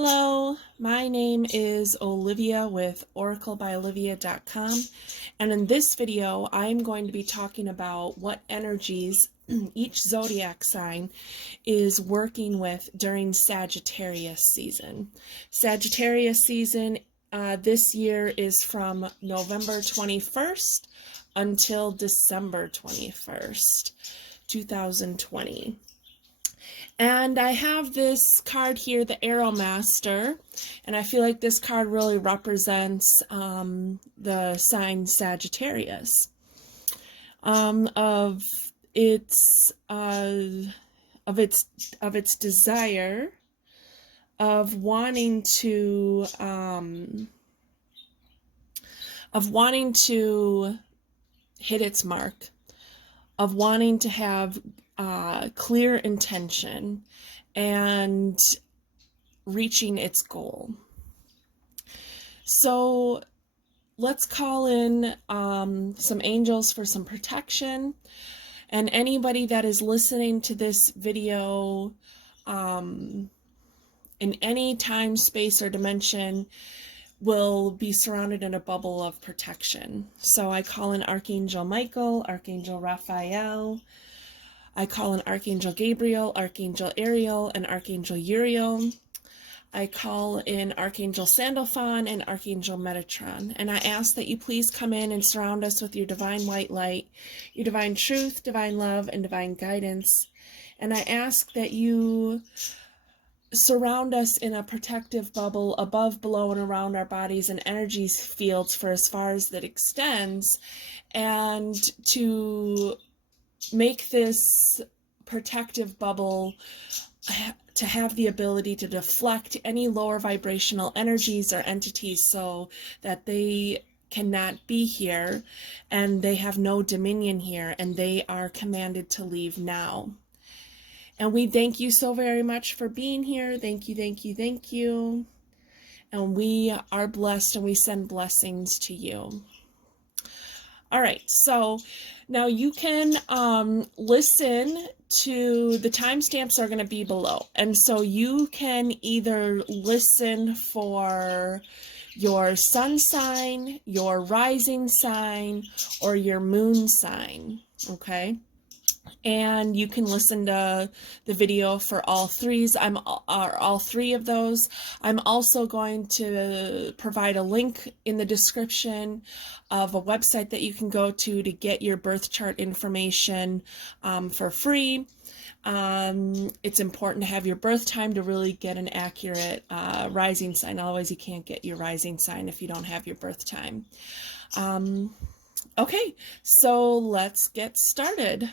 Hello, my name is Olivia with oraclebyolivia.com, and in this video I'm going to be talking about what energies each zodiac sign is working with during Sagittarius season. Sagittarius season this year is from November 21st until December 21st, 2020. And I have this card here, the Arrow Master, and I feel like this card really represents the sign Sagittarius, of its desire of wanting to hit its mark, of wanting to have clear intention and reaching its goal. So let's call in some angels for some protection, and anybody that is listening to this video in any time, space, or dimension will be surrounded in a bubble of protection. So I call in Archangel Michael, Archangel Raphael, I call in Archangel Gabriel, Archangel Ariel, and Archangel Uriel. I call in Archangel Sandalphon and Archangel Metatron. And I ask that you please come in and surround us with your divine white light, your divine truth, divine love, and divine guidance. And I ask that you surround us in a protective bubble above, below, and around our bodies and energy fields for as far as that extends, and to make this protective bubble to have the ability to deflect any lower vibrational energies or entities so that they cannot be here and they have no dominion here and they are commanded to leave now. And we thank you so very much for being here. Thank you, thank you, thank you. And we are blessed and we send blessings to you. All right, so now you can listen to, the timestamps are going to be below. And so you can either listen for your sun sign, your rising sign, or your moon sign, okay? And you can listen to the video for all threes. All three of those. I'm also going to provide a link in the description of a website that you can go to get your birth chart information for free. It's important to have your birth time to really get an accurate rising sign. Otherwise, you can't get your rising sign if you don't have your birth time. Okay, so let's get started.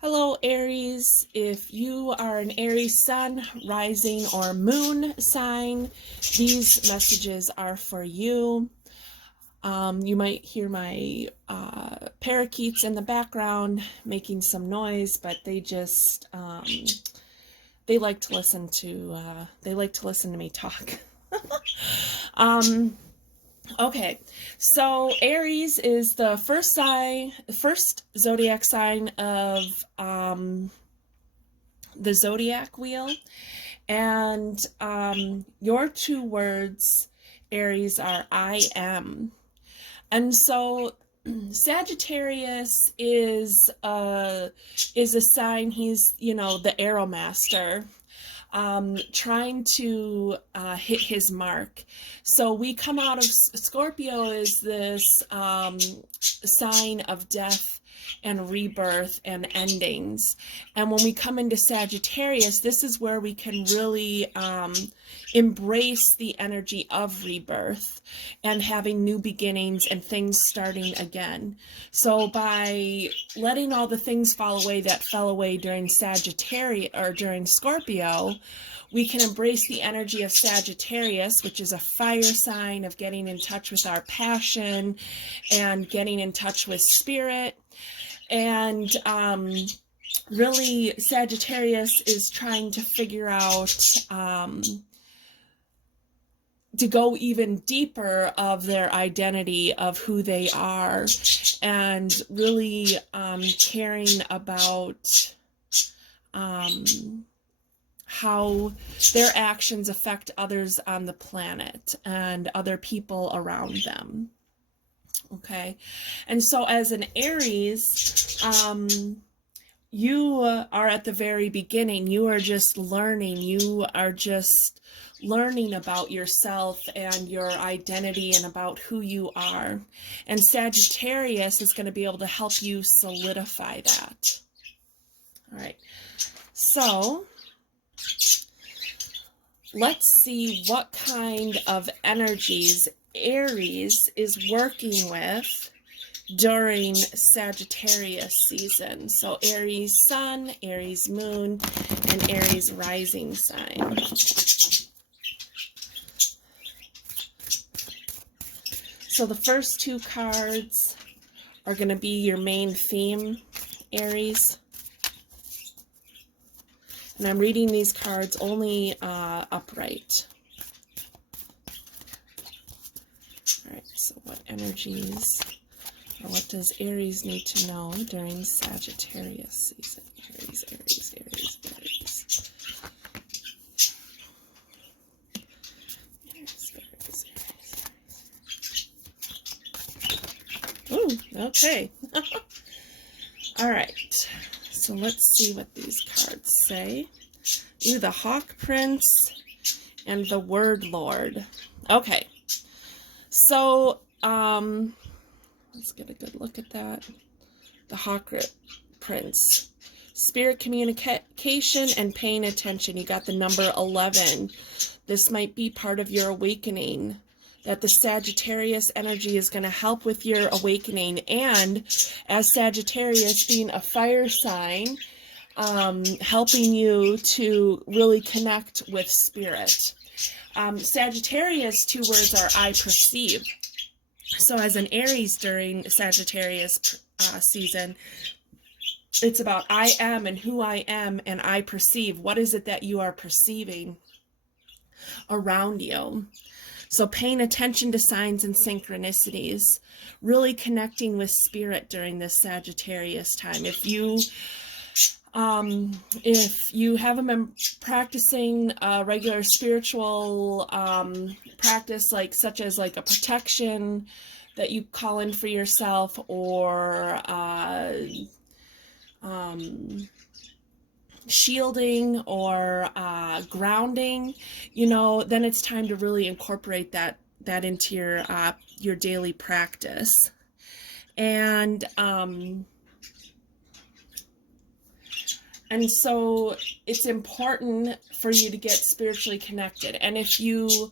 Hello, Aries. If you are an Aries sun, rising, or moon sign, these messages are for you. You might hear my parakeets in the background making some noise, but they just they like to listen to me talk. Okay, so Aries is the first zodiac sign of the zodiac wheel, and your two words, Aries, are I am. And so Sagittarius is a sign. He's, the Arrow Master, trying to hit his mark. So we come out of Scorpio is this sign of death and rebirth and endings. And when we come into Sagittarius, this is where we can really embrace the energy of rebirth and having new beginnings and things starting again. So by letting all the things fall away that fell away during Sagittarius or during Scorpio, we can embrace the energy of Sagittarius, which is a fire sign of getting in touch with our passion and getting in touch with spirit. And really, Sagittarius is trying to figure out to go even deeper of their identity of who they are, and really caring about how their actions affect others on the planet and other people around them. Okay. And so as an Aries, you are at the very beginning. You are just learning. You are just learning about yourself and your identity and about who you are. And Sagittarius is going to be able to help you solidify that. All right. So let's see what kind of energies Aries is working with during Sagittarius season. So Aries sun, Aries moon, and Aries rising sign. So the first two cards are going to be your main theme, Aries. And I'm reading these cards only upright. All right, so what energies, or what does Aries need to know during Sagittarius season? Aries, Aries, Aries, Aries. Aries, Aries, Aries, Aries. Ooh, okay. All right. So let's see what these cards say. Ooh, the Hawk Prince and the Word Lord. Okay. So, let's get a good look at that. The Hawk Prince. Spirit communication and paying attention. You got the number 11. This might be part of your awakening. That the Sagittarius energy is going to help with your awakening. And as Sagittarius being a fire sign, helping you to really connect with spirit. Sagittarius, two words are I perceive. So as an Aries during Sagittarius season, it's about I am and who I am and I perceive. What is it that you are perceiving around you? So paying attention to signs and synchronicities, really connecting with spirit during this Sagittarius time. If you haven't been practicing a regular spiritual practice, such as a protection that you call in for yourself, or shielding or grounding, then it's time to really incorporate that into your daily practice. And so it's important for you to get spiritually connected. And if you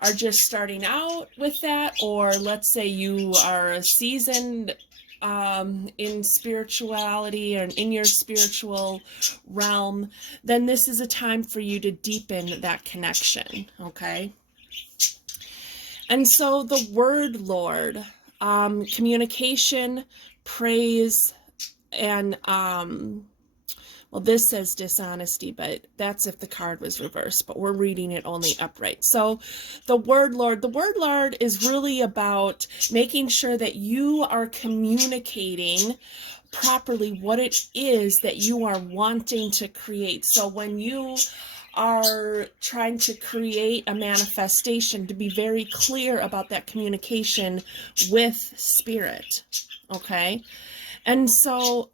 are just starting out with that, or let's say you are seasoned in spirituality and in your spiritual realm, then this is a time for you to deepen that connection, okay? And so the Word Lord, communication, praise, and well, this says dishonesty, but that's if the card was reversed, but we're reading it only upright. So the Word Lord is really about making sure that you are communicating properly what it is that you are wanting to create. So when you are trying to create a manifestation, to be very clear about that communication with spirit, okay? And so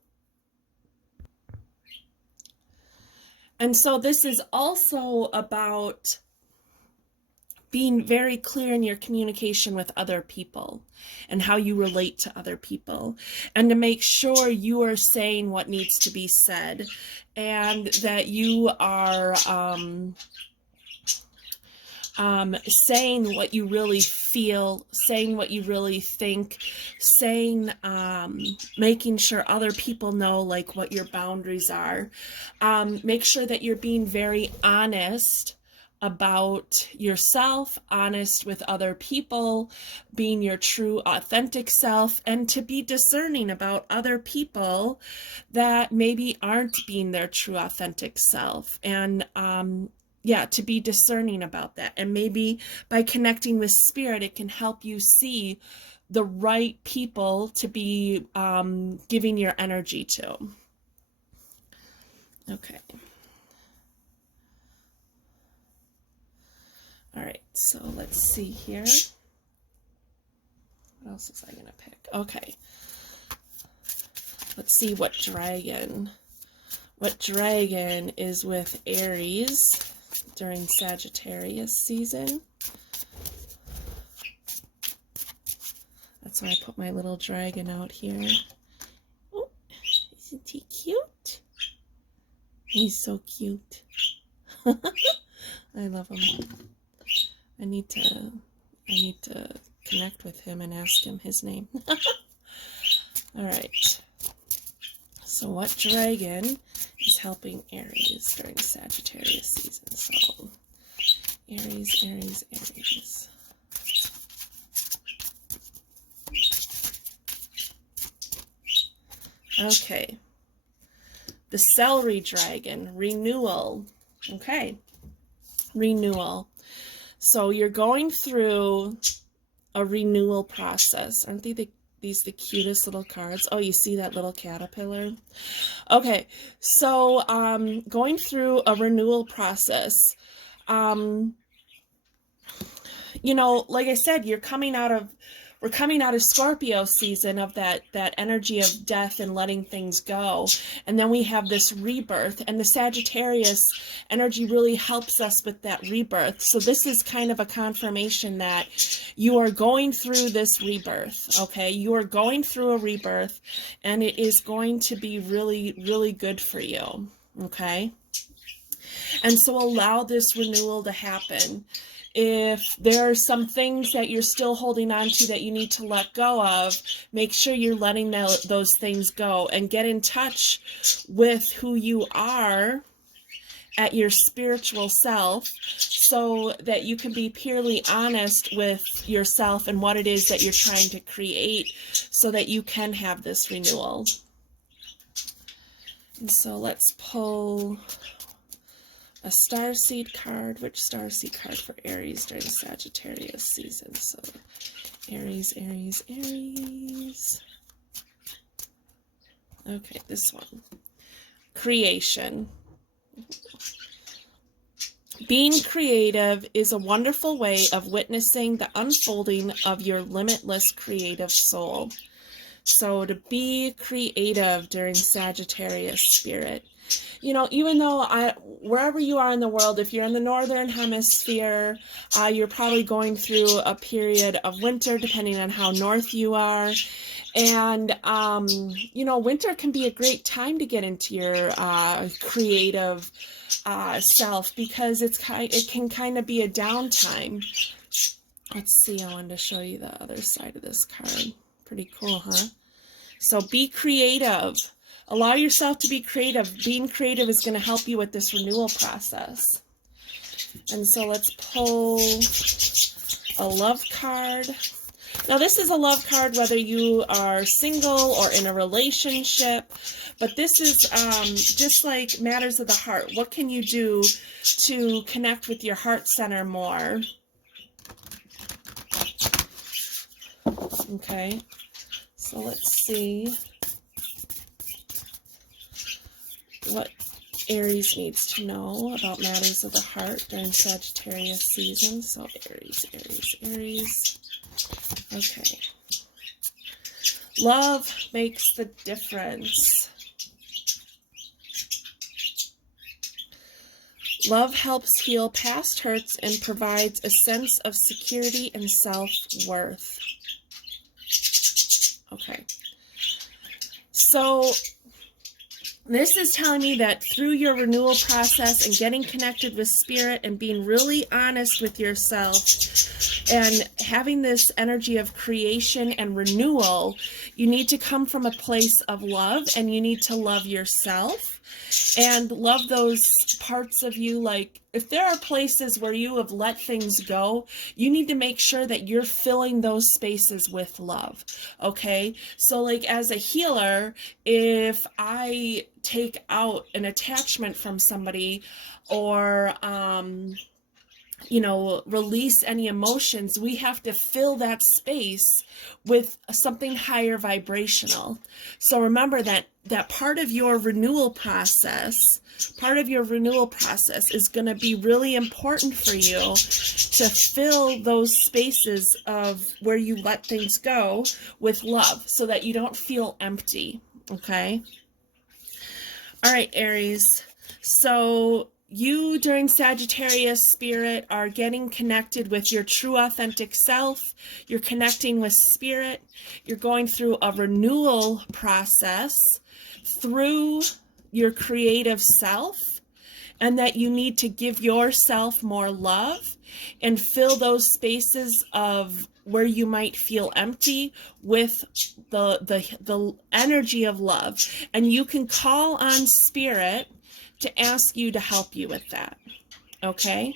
this is also about being very clear in your communication with other people and how you relate to other people, and to make sure you are saying what needs to be said, and that you are saying what you really feel, saying what you really think, saying, making sure other people know what your boundaries are. Make sure that you're being very honest about yourself, honest with other people, being your true authentic self, and to be discerning about other people that maybe aren't being their true authentic self. And to be discerning about that. And maybe by connecting with spirit, it can help you see the right people to be giving your energy to. Okay. All right, so let's see here. What else was I going to pick? Okay. Let's see what dragon is with Aries during Sagittarius season. That's why I put my little dragon out here. Oh, isn't he cute? He's so cute. I love him. I need to connect with him and ask him his name. All right. So what dragon is helping Aries during Sagittarius season? So Aries, Aries, Aries. Okay. The celery dragon, renewal. Okay. Renewal. So you're going through a renewal process. Aren't these the cutest little cards? Oh, you see that little caterpillar? Okay, so going through a renewal process. You know, like I said, we're coming out of Scorpio season of that energy of death and letting things go. And then we have this rebirth, and the Sagittarius energy really helps us with that rebirth. So this is kind of a confirmation that you are going through this rebirth, okay? You are going through a rebirth, and it is going to be really, really good for you, okay? And so allow this renewal to happen. If there are some things that you're still holding on to that you need to let go of, make sure you're letting those things go, and get in touch with who you are at your spiritual self, so that you can be purely honest with yourself and what it is that you're trying to create, so that you can have this renewal. And so let's pull a starseed card. Which starseed card for Aries during Sagittarius season? So Aries, Aries, Aries. Okay, this one. Creation. Being creative is a wonderful way of witnessing the unfolding of your limitless creative soul. So to be creative during Sagittarius spirit. You know, even though wherever you are in the world, if you're in the northern hemisphere, you're probably going through a period of winter, depending on how north you are. And, you know, winter can be a great time to get into your creative self, because it can kind of be a downtime. Let's see, I wanted to show you the other side of this card. Pretty cool, huh? So be creative. Allow yourself to be creative. Being creative is going to help you with this renewal process. And so let's pull a love card. Now this is a love card whether you are single or in a relationship, but this is just like matters of the heart. What can you do to connect with your heart center more? Okay, so let's see what Aries needs to know about matters of the heart during Sagittarius season. So Aries, Aries, Aries. Okay. Love makes the difference. Love helps heal past hurts and provides a sense of security and self-worth. Okay. So this is telling me that through your renewal process and getting connected with spirit and being really honest with yourself and having this energy of creation and renewal, you need to come from a place of love, and you need to love yourself and love those parts of you. Like if there are places where you have let things go, you need to make sure that you're filling those spaces with love. Okay, so like as a healer, if I take out an attachment from somebody, or you know, release any emotions, we have to fill that space with something higher vibrational. So remember that part of your renewal process is going to be really important for you to fill those spaces of where you let things go with love so that you don't feel empty. Okay. All right, Aries. So you during Sagittarius spirit are getting connected with your true authentic self. You're connecting with spirit. You're going through a renewal process through your creative self, and that you need to give yourself more love and fill those spaces of where you might feel empty with the energy of love. And you can call on spirit to ask you to help you with that. Okay?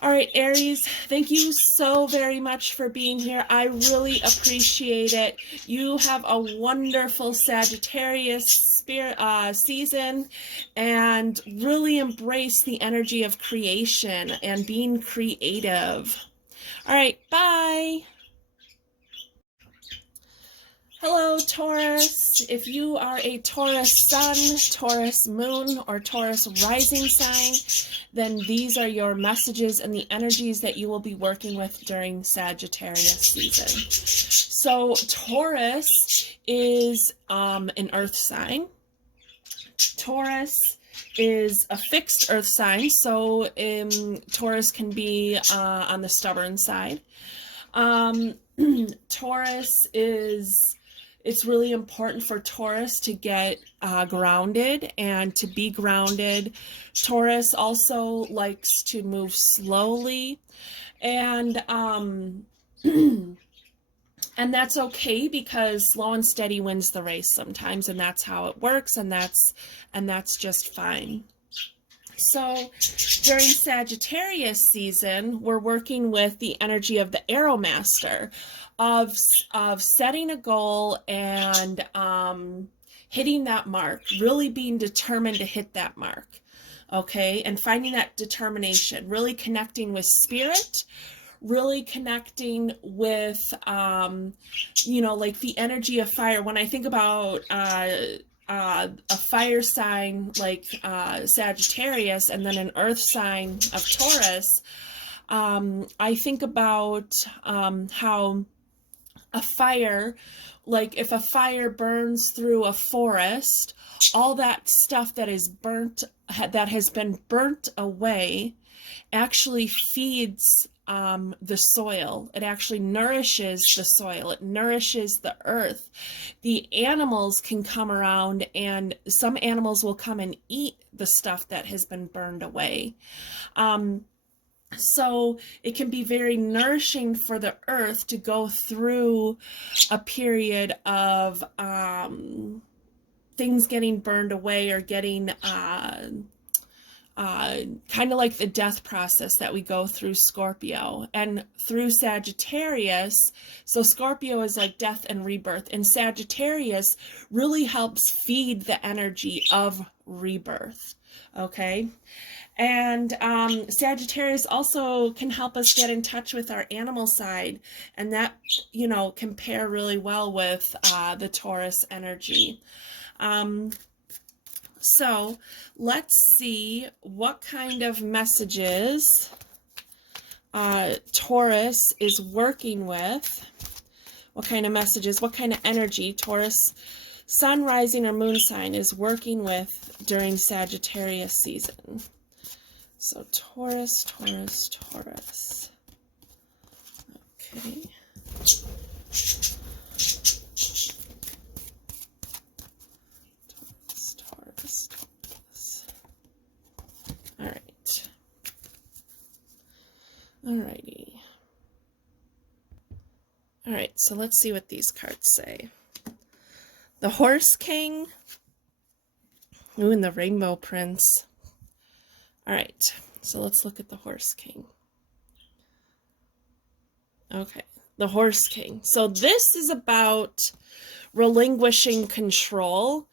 All right, Aries, thank you so very much for being here. I really appreciate it. You have a wonderful Sagittarius spirit season, and really embrace the energy of creation and being creative. All right, bye. Hello, Taurus. If you are a Taurus sun, Taurus moon, or Taurus rising sign, then these are your messages and the energies that you will be working with during Sagittarius season. So Taurus is an earth sign. Taurus is a fixed earth sign, so Taurus can be on the stubborn side. Taurus is... It's really important for Taurus to get grounded and to be grounded. Taurus also likes to move slowly, and and that's okay, because slow and steady wins the race sometimes, and that's how it works, and that's just fine. So during Sagittarius season, we're working with the energy of the Arrow Master, of setting a goal and hitting that mark, really being determined to hit that mark, okay, and finding that determination, really connecting with spirit, really connecting with, you know, like the energy of fire. When I think about a fire sign like Sagittarius, and then an earth sign of Taurus, I think about how a fire, like if a fire burns through a forest, all that stuff that is burnt, that has been burnt away, actually feeds the soil. It actually nourishes the soil. It nourishes the earth. The animals can come around, and some animals will come and eat the stuff that has been burned away. So it can be very nourishing for the earth to go through a period of things getting burned away, or getting kind of like the death process that we go through Scorpio and through Sagittarius. So Scorpio is like death and rebirth, and Sagittarius really helps feed the energy of rebirth. Okay. And Sagittarius also can help us get in touch with our animal side, and that, you know, can pair really well with the Taurus energy. So let's see what kind of messages Taurus is working with. What kind of messages, what kind of energy Taurus sun, rising, or moon sign is working with during Sagittarius season. So Taurus, Taurus, Taurus. Okay. Taurus, Taurus. All right. Alrighty. All right, so let's see what these cards say. The Horse King. Ooh, and the Rainbow Prince. All right, so let's look at the Horse King. Okay, the Horse King. So this is about relinquishing control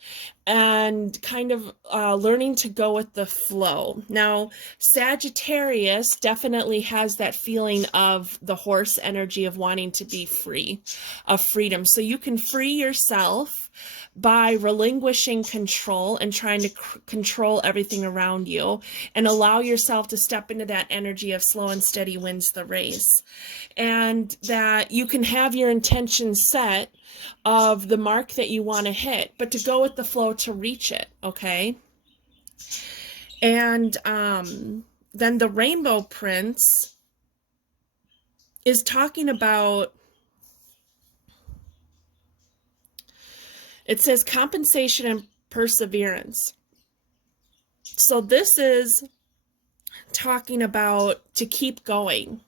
and kind of learning to go with the flow. Now, Sagittarius definitely has that feeling of the horse energy of wanting to be free, of freedom. So you can free yourself by relinquishing control and trying to control everything around you, and allow yourself to step into that energy of slow and steady wins the race. And that you can have your intention set of the mark that you want to hit, but to go with the flow to reach it, okay? And then the Rainbow Prince is talking about, it says compensation and perseverance. So this is talking about to keep going,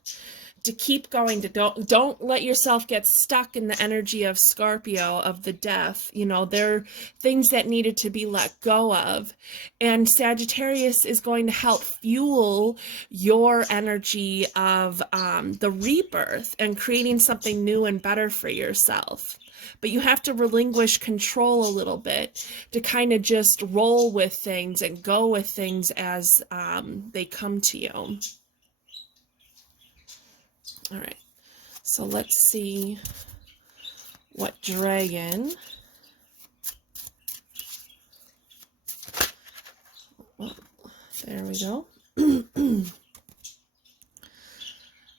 to don't let yourself get stuck in the energy of Scorpio, of the death. You know, there are things that needed to be let go of, and Sagittarius is going to help fuel your energy of the rebirth and creating something new and better for yourself. But you have to relinquish control a little bit to kind of just roll with things and go with things as they come to you. All right, so let's see what dragon. Oh, there we go.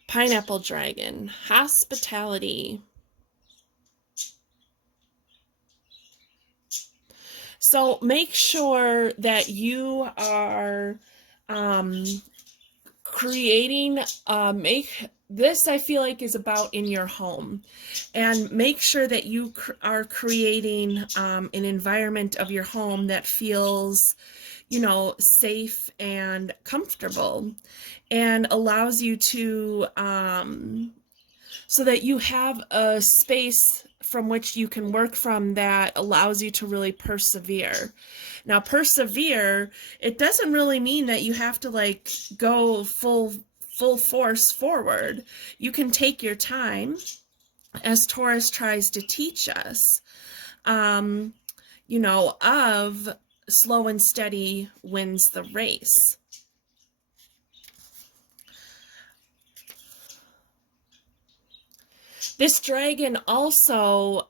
Pineapple dragon, hospitality. So make sure that you are creating, this I feel like is about in your home, and make sure that you are creating an environment of your home that feels, you know, safe and comfortable, and allows you to, so that you have a space from which you can work from that allows you to really persevere. Now, persevere, it doesn't really mean that you have to like go full force forward. You can take your time, as Taurus tries to teach us, you know, of slow and steady wins the race. This dragon also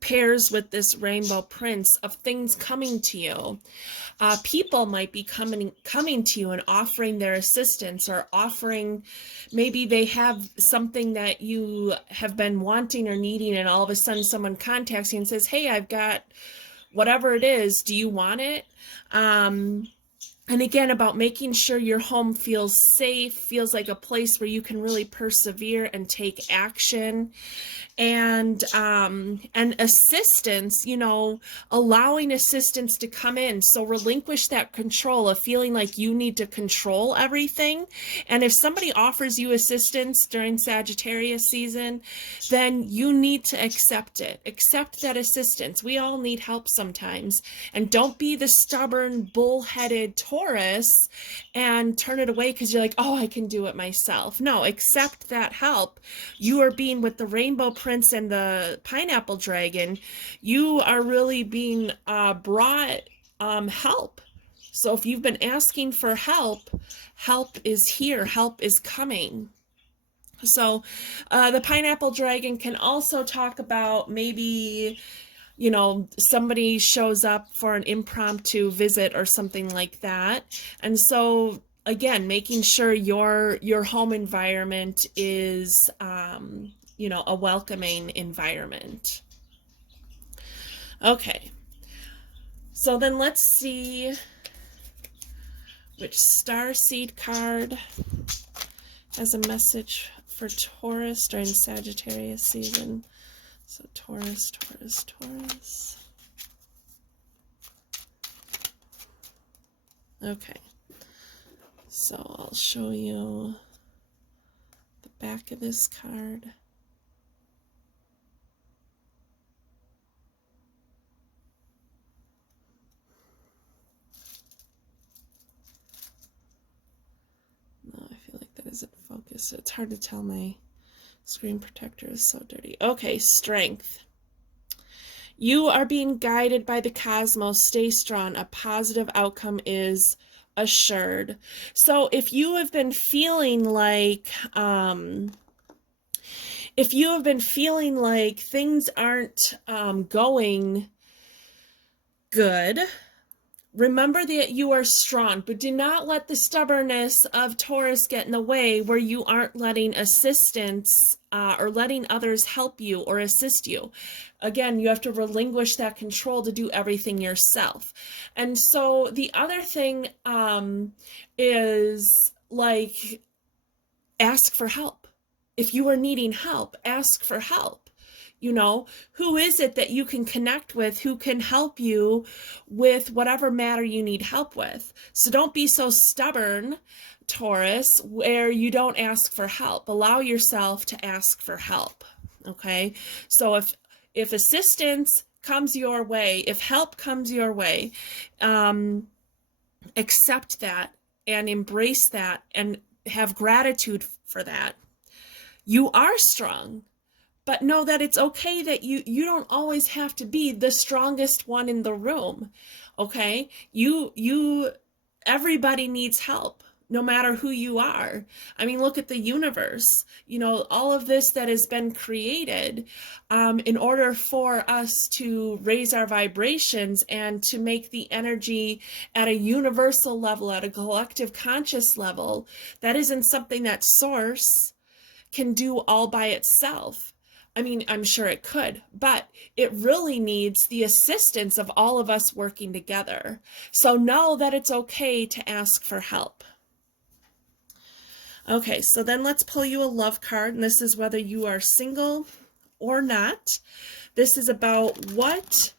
pairs with this Rainbow Prince of things coming to you. People might be coming to you and offering their assistance, or offering, maybe they have something that you have been wanting or needing, and all of a sudden someone contacts you and says, hey, I've got whatever it is, do you want it? And again, about making sure your home feels safe, feels like a place where you can really persevere and take action. And assistance, you know, allowing assistance to come in. So relinquish that control of feeling like you need to control everything. And if somebody offers you assistance during Sagittarius season, then you need to accept it. Accept that assistance. We all need help sometimes. And don't be the stubborn, bullheaded Taurus and turn it away because you're like, oh, I can do it myself. No, accept that help. You are being with the Rainbow Prince and the Pineapple Dragon, you are really being brought help. So if you've been asking for help, help is here, help is coming. So the Pineapple Dragon can also talk about maybe, you know, somebody shows up for an impromptu visit or something like that. And so again, making sure your home environment is you know, a welcoming environment. Okay, so then let's see which Starseed card has a message for Taurus during Sagittarius season. So Taurus. Okay, so I'll show you the back of this card. No, I feel like that isn't focused. It's hard to tell, my screen protector is so dirty. Okay, strength. You are being guided by the cosmos. Stay strong. A positive outcome is assured. So if you have been feeling like, things aren't going good, remember that you are strong, but do not let the stubbornness of Taurus get in the way where you aren't letting assistance or letting others help you or assist you. Again, you have to relinquish that control to do everything yourself. And so the other thing is like, ask for help. If you are needing help, ask for help. You know, who is it that you can connect with who can help you with whatever matter you need help with? So don't be so stubborn, Taurus, where you don't ask for help. Allow yourself to ask for help. Okay? So if assistance comes your way, if help comes your way, accept that and embrace that and have gratitude for that. You are strong. But know that it's okay that you don't always have to be the strongest one in the room, okay? Everybody needs help, no matter who you are. I mean, look at the universe. You know, all of this that has been created in order for us to raise our vibrations and to make the energy at a universal level, at a collective conscious level, that isn't something that Source can do all by itself. I mean, I'm sure it could, but it really needs the assistance of all of us working together. So know that it's okay to ask for help. Okay, so then let's pull you a love card, and this is whether you are single or not. This is about what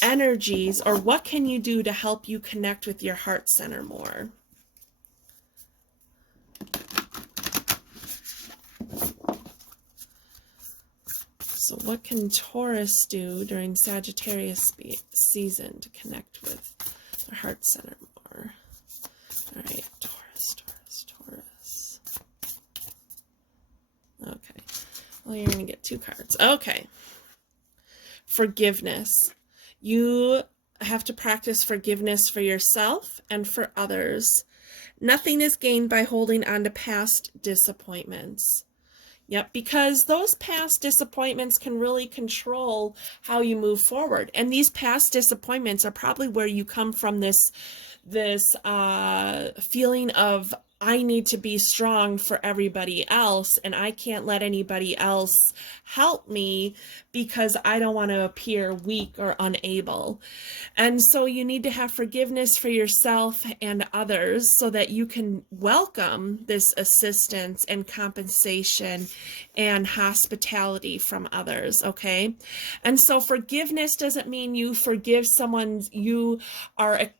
energies or what can you do to help you connect with your heart center more. So what can Taurus do during Sagittarius season to connect with their heart center more? All right, Taurus. Okay. Well, you're going to get 2 cards. Okay. Forgiveness. You have to practice forgiveness for yourself and for others. Nothing is gained by holding on to past disappointments. Yep, because those past disappointments can really control how you move forward. And these past disappointments are probably where you come from this feeling of, I need to be strong for everybody else, and I can't let anybody else help me because I don't want to appear weak or unable. And so you need to have forgiveness for yourself and others so that you can welcome this assistance and compensation and hospitality from others, okay? And so forgiveness doesn't mean you forgive someone you are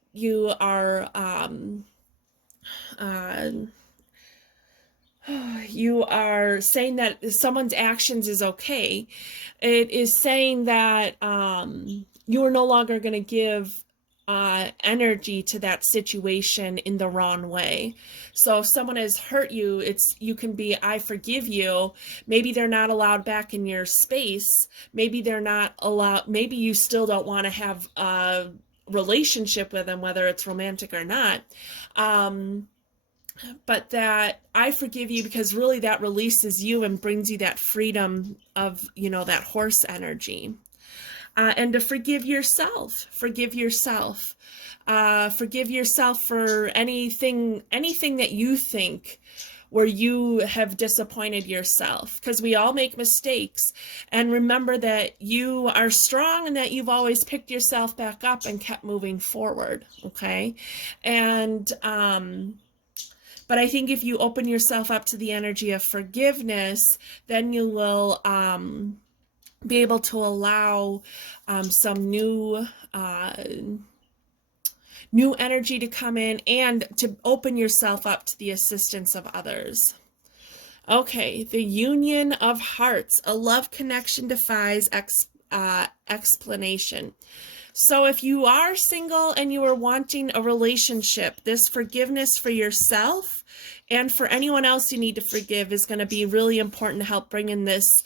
saying that someone's actions is okay. It is saying that you are no longer going to give energy to that situation in the wrong way. So if someone has hurt you, you can be, I forgive you. Maybe they're not allowed back in your space. Maybe they're not allowed. Maybe you still don't want to have a relationship with them, whether it's romantic or not. But that I forgive you because really that releases you and brings you that freedom of, that horse energy. And to forgive yourself for anything that you think where you have disappointed yourself, because we all make mistakes. And remember that you are strong and that you've always picked yourself back up and kept moving forward, okay? And but I think if you open yourself up to the energy of forgiveness, then you will be able to allow some new energy to come in and to open yourself up to the assistance of others. Okay, the union of hearts. A love connection defies explanation. So if you are single and you are wanting a relationship, this forgiveness for yourself and for anyone else you need to forgive is going to be really important to help bring in this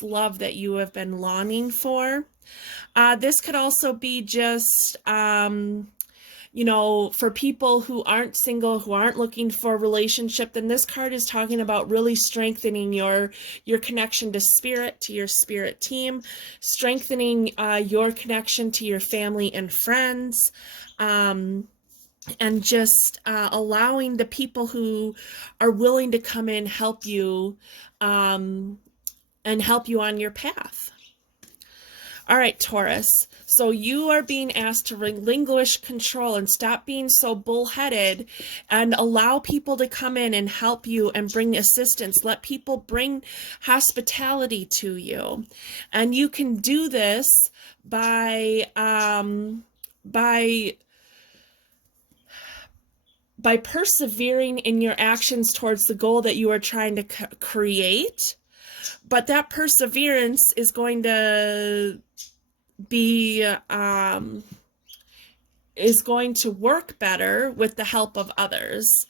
love that you have been longing for. This could also be just, you know, for people who aren't single, who aren't looking for a relationship, then this card is talking about really strengthening your connection to spirit, to your spirit team, strengthening your connection to your family and friends, and just allowing the people who are willing to come in help you, and help you on your path. All right, Taurus. So you are being asked to relinquish control and stop being so bullheaded and allow people to come in and help you and bring assistance. Let people bring hospitality to you. And you can do this by persevering in your actions towards the goal that you are trying to create. But that perseverance is going to be is going to work better with the help of others,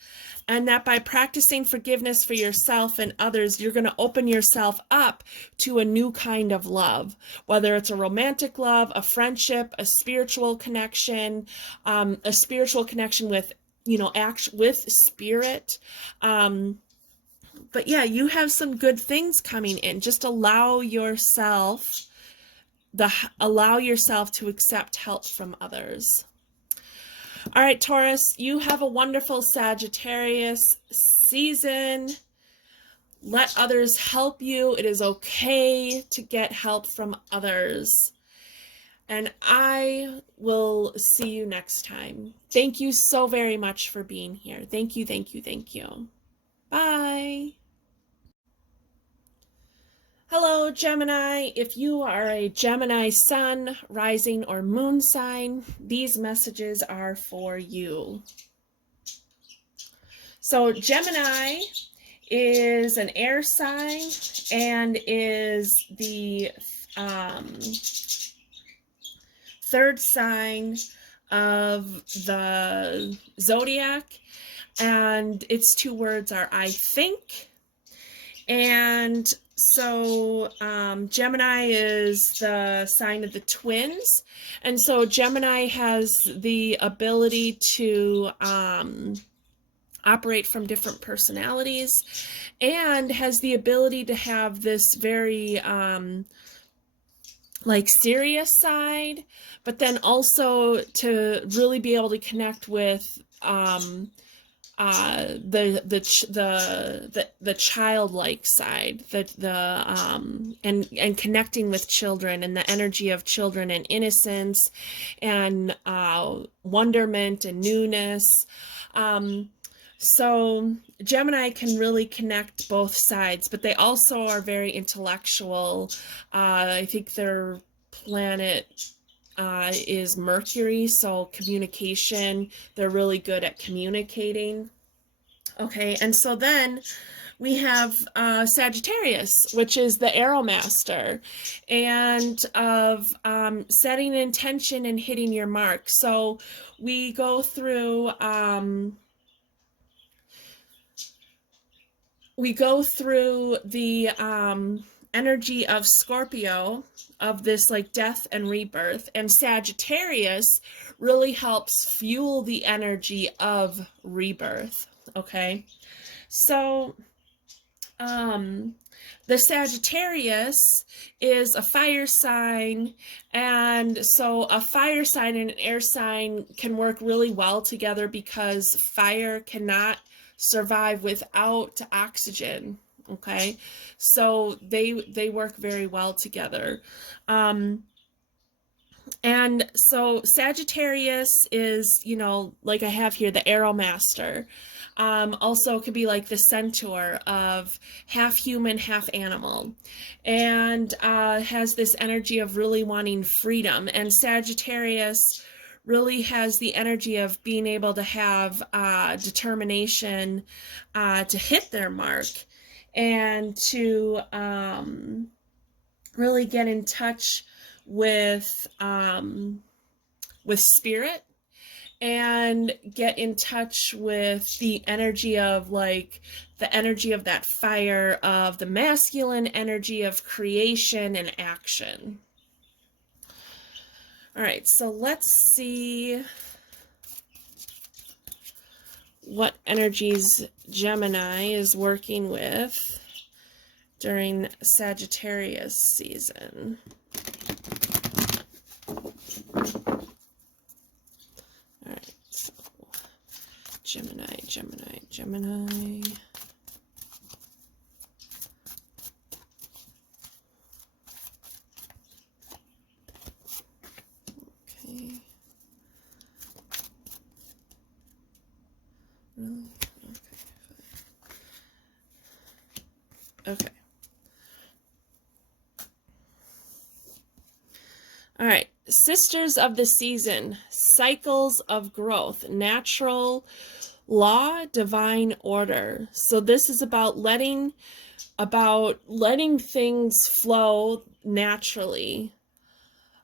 and that by practicing forgiveness for yourself and others, you're going to open yourself up to a new kind of love, whether it's a romantic love, a friendship, a spiritual connection with, you know, with spirit. But yeah, you have some good things coming in. Just allow yourself to accept help from others. All right, Taurus, you have a wonderful Sagittarius season. Let others help you. It is okay to get help from others. And I will see you next time. Thank you so very much for being here. Thank you, thank you, thank you. Bye. Hello, Gemini. If you are a Gemini sun, rising, or moon sign, these messages are for you. So Gemini is an air sign and is the third sign of the zodiac, and its two words are I think. And so Gemini is the sign of the twins, and so Gemini has the ability to operate from different personalities, and has the ability to have this very like serious side, but then also to really be able to connect with the childlike side, and connecting with children and the energy of children and innocence and wonderment and newness. So Gemini can really connect both sides, but they also are very intellectual. I think their planet is Mercury, so communication, they're really good at communicating. Okay, and so then we have Sagittarius, which is the arrow master, and of setting intention and hitting your mark. So we go through the energy of Scorpio, of this like death and rebirth, and Sagittarius really helps fuel the energy of rebirth. Okay, so the Sagittarius is a fire sign, and so a fire sign and an air sign can work really well together because fire cannot survive without oxygen. Okay, so they work very well together. And so Sagittarius is, you know, like I have here, the arrow master. Also could be like the centaur, of half human, half animal, and has this energy of really wanting freedom. And Sagittarius really has the energy of being able to have determination to hit their mark, and to really get in touch with spirit, and get in touch with the energy of like the energy of that fire, of the masculine energy of creation and action. All right, so let's see what energies Gemini is working with during Sagittarius season. All right, so Gemini, Gemini, Gemini. Okay. Really? Okay. Okay. All right. Sisters of the season, cycles of growth, natural law, divine order. So this is about letting things flow naturally,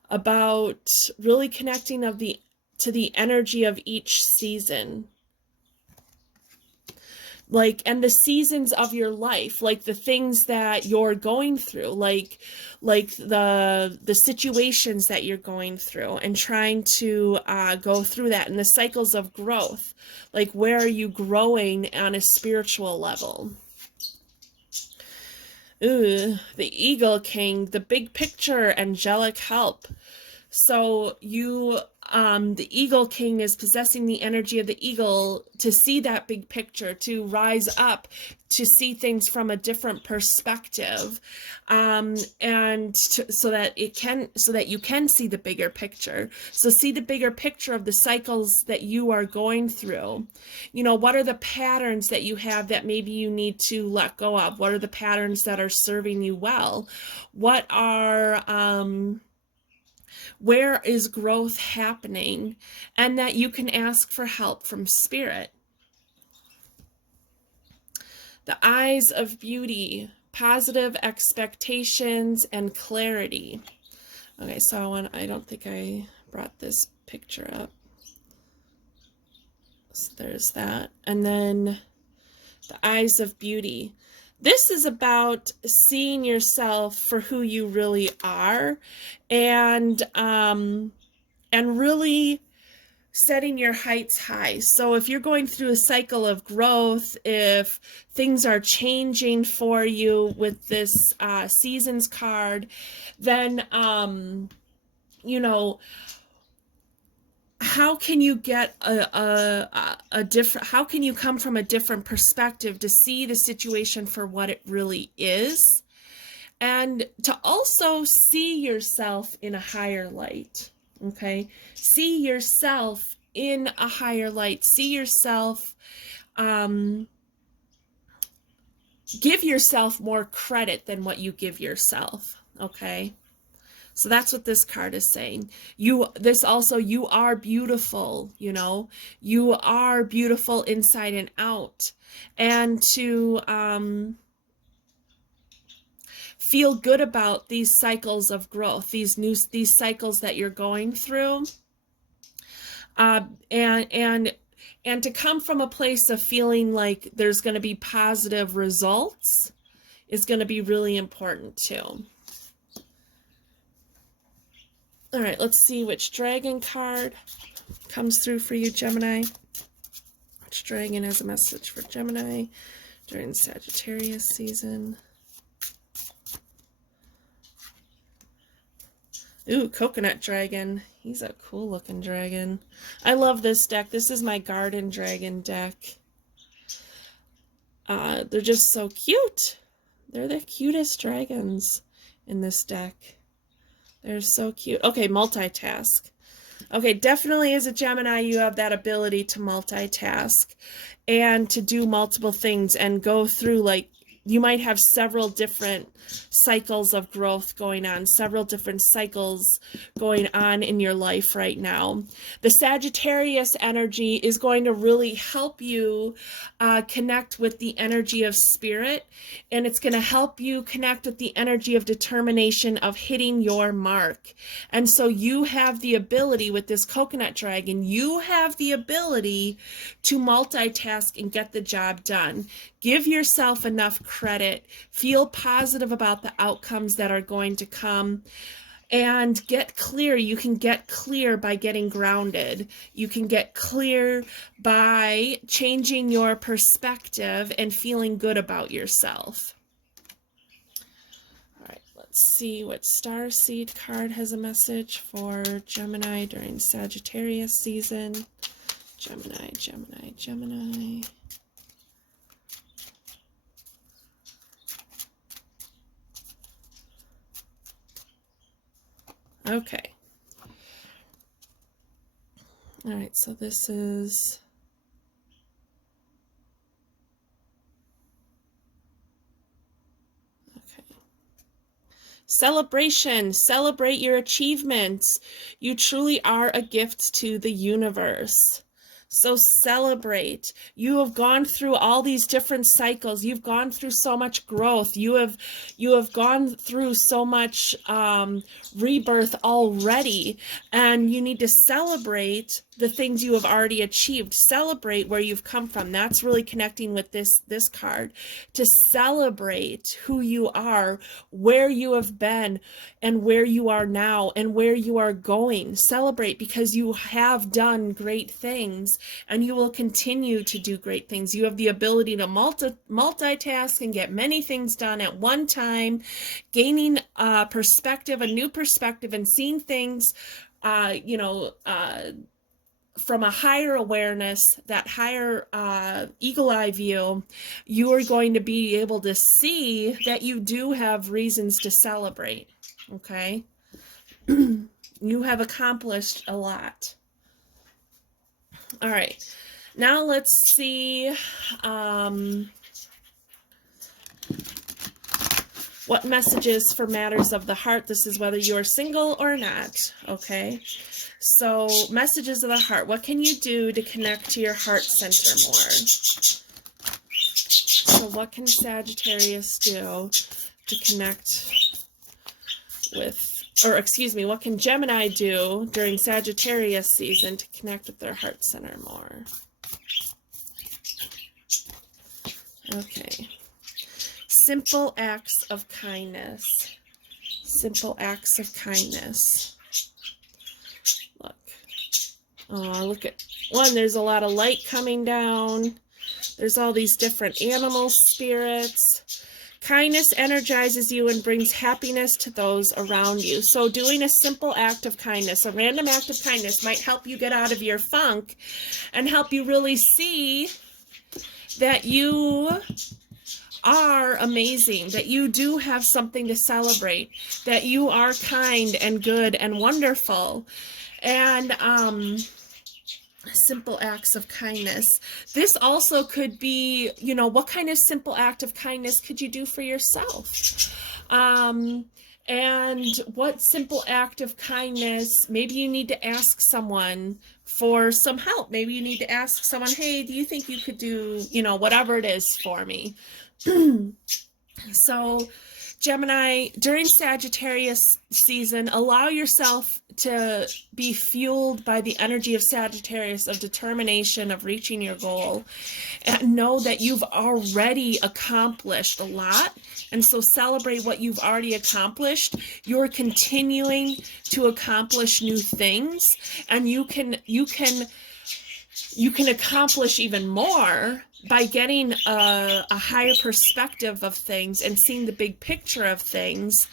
about really connecting to the energy of each season. Like, and the seasons of your life, like the things that you're going through, like the situations that you're going through, and trying to go through that, and the cycles of growth, like where are you growing on a spiritual level? Ooh, the Eagle King, the big picture, angelic help. So you, the Eagle King is possessing the energy of the eagle to see that big picture, to rise up, to see things from a different perspective, so that you can see the bigger picture. So see the bigger picture of the cycles that you are going through. You know, what are the patterns that you have that maybe you need to let go of? What are the patterns that are serving you well? What are, where is growth happening? And that you can ask for help from spirit. The eyes of beauty, positive expectations and clarity. Okay, so I don't think I brought this picture up. So there's that. And then the eyes of beauty. This is about seeing yourself for who you really are, and really setting your heights high. So if you're going through a cycle of growth, if things are changing for you with this seasons card, then you know, how can you get a different, how can you come from a different perspective to see the situation for what it really is, and to also see yourself in a higher light? Okay, see yourself in a higher light, see yourself, give yourself more credit than what you give yourself. Okay, so that's what this card is saying. You are beautiful, you know, you are beautiful inside and out. And to feel good about these cycles of growth, these cycles that you're going through. And to come from a place of feeling like there's going to be positive results is going to be really important too. All right, let's see which dragon card comes through for you, Gemini. Which dragon has a message for Gemini during Sagittarius season? Ooh, coconut dragon. He's a cool looking dragon. I love this deck. This is my garden dragon deck. They're just so cute. They're the cutest dragons in this deck. They're so cute. Okay, multitask. Okay, definitely as a Gemini, you have that ability to multitask and to do multiple things and go through, like, you might have several different cycles of growth going on, several different cycles going on in your life right now. The Sagittarius energy is going to really help you connect with the energy of spirit, and it's going to help you connect with the energy of determination of hitting your mark. And so you have the ability with this coconut dragon, you have the ability to multitask and get the job done. Give yourself enough credit, feel positive about the outcomes that are going to come, and get clear. You can get clear by getting grounded. You can get clear by changing your perspective and feeling good about yourself. All right, let's see what Starseed card has a message for Gemini during Sagittarius season. Gemini, Gemini, Gemini. Okay. All right, so this is... Okay. Celebration. Celebrate your achievements. You truly are a gift to the universe. So celebrate. You have gone through all these different cycles. You've gone through so much growth. You have gone through so much rebirth already, and you need to celebrate the things you have already achieved. Celebrate where you've come from. That's really connecting with this card. To celebrate who you are, where you have been, and where you are now, and where you are going. Celebrate because you have done great things, and you will continue to do great things. You have the ability to multitask and get many things done at one time, gaining perspective, a new perspective, and seeing things, from a higher awareness, that higher eagle eye view. You are going to be able to see that you do have reasons to celebrate. Okay. You have accomplished a lot. All right. Now let's see what messages for matters of the heart. This is whether you are single or not. Okay. So, messages of the heart. What can you do to connect to your heart center more? So, what can Sagittarius do to connect with, or excuse me, what can Gemini do during Sagittarius season to connect with their heart center more? Okay. Simple acts of kindness. Simple acts of kindness. Look. Oh, look at one. There's a lot of light coming down. There's all these different animal spirits. Kindness energizes you and brings happiness to those around you. So doing a simple act of kindness, a random act of kindness, might help you get out of your funk and help you really see that you are amazing, that you do have something to celebrate, that you are kind and good and wonderful. And simple acts of kindness. This also could be, you know, what kind of simple act of kindness could you do for yourself? And what simple act of kindness, maybe you need to ask someone for some help. Maybe you need to ask someone, hey, do you think you could do, you know, whatever it is for me? So, Gemini, during Sagittarius season, allow yourself to be fueled by the energy of Sagittarius, of determination, of reaching your goal, and know that you've already accomplished a lot. And so celebrate what you've already accomplished. You're continuing to accomplish new things, and you can accomplish even more by getting a higher perspective of things and seeing the big picture of things,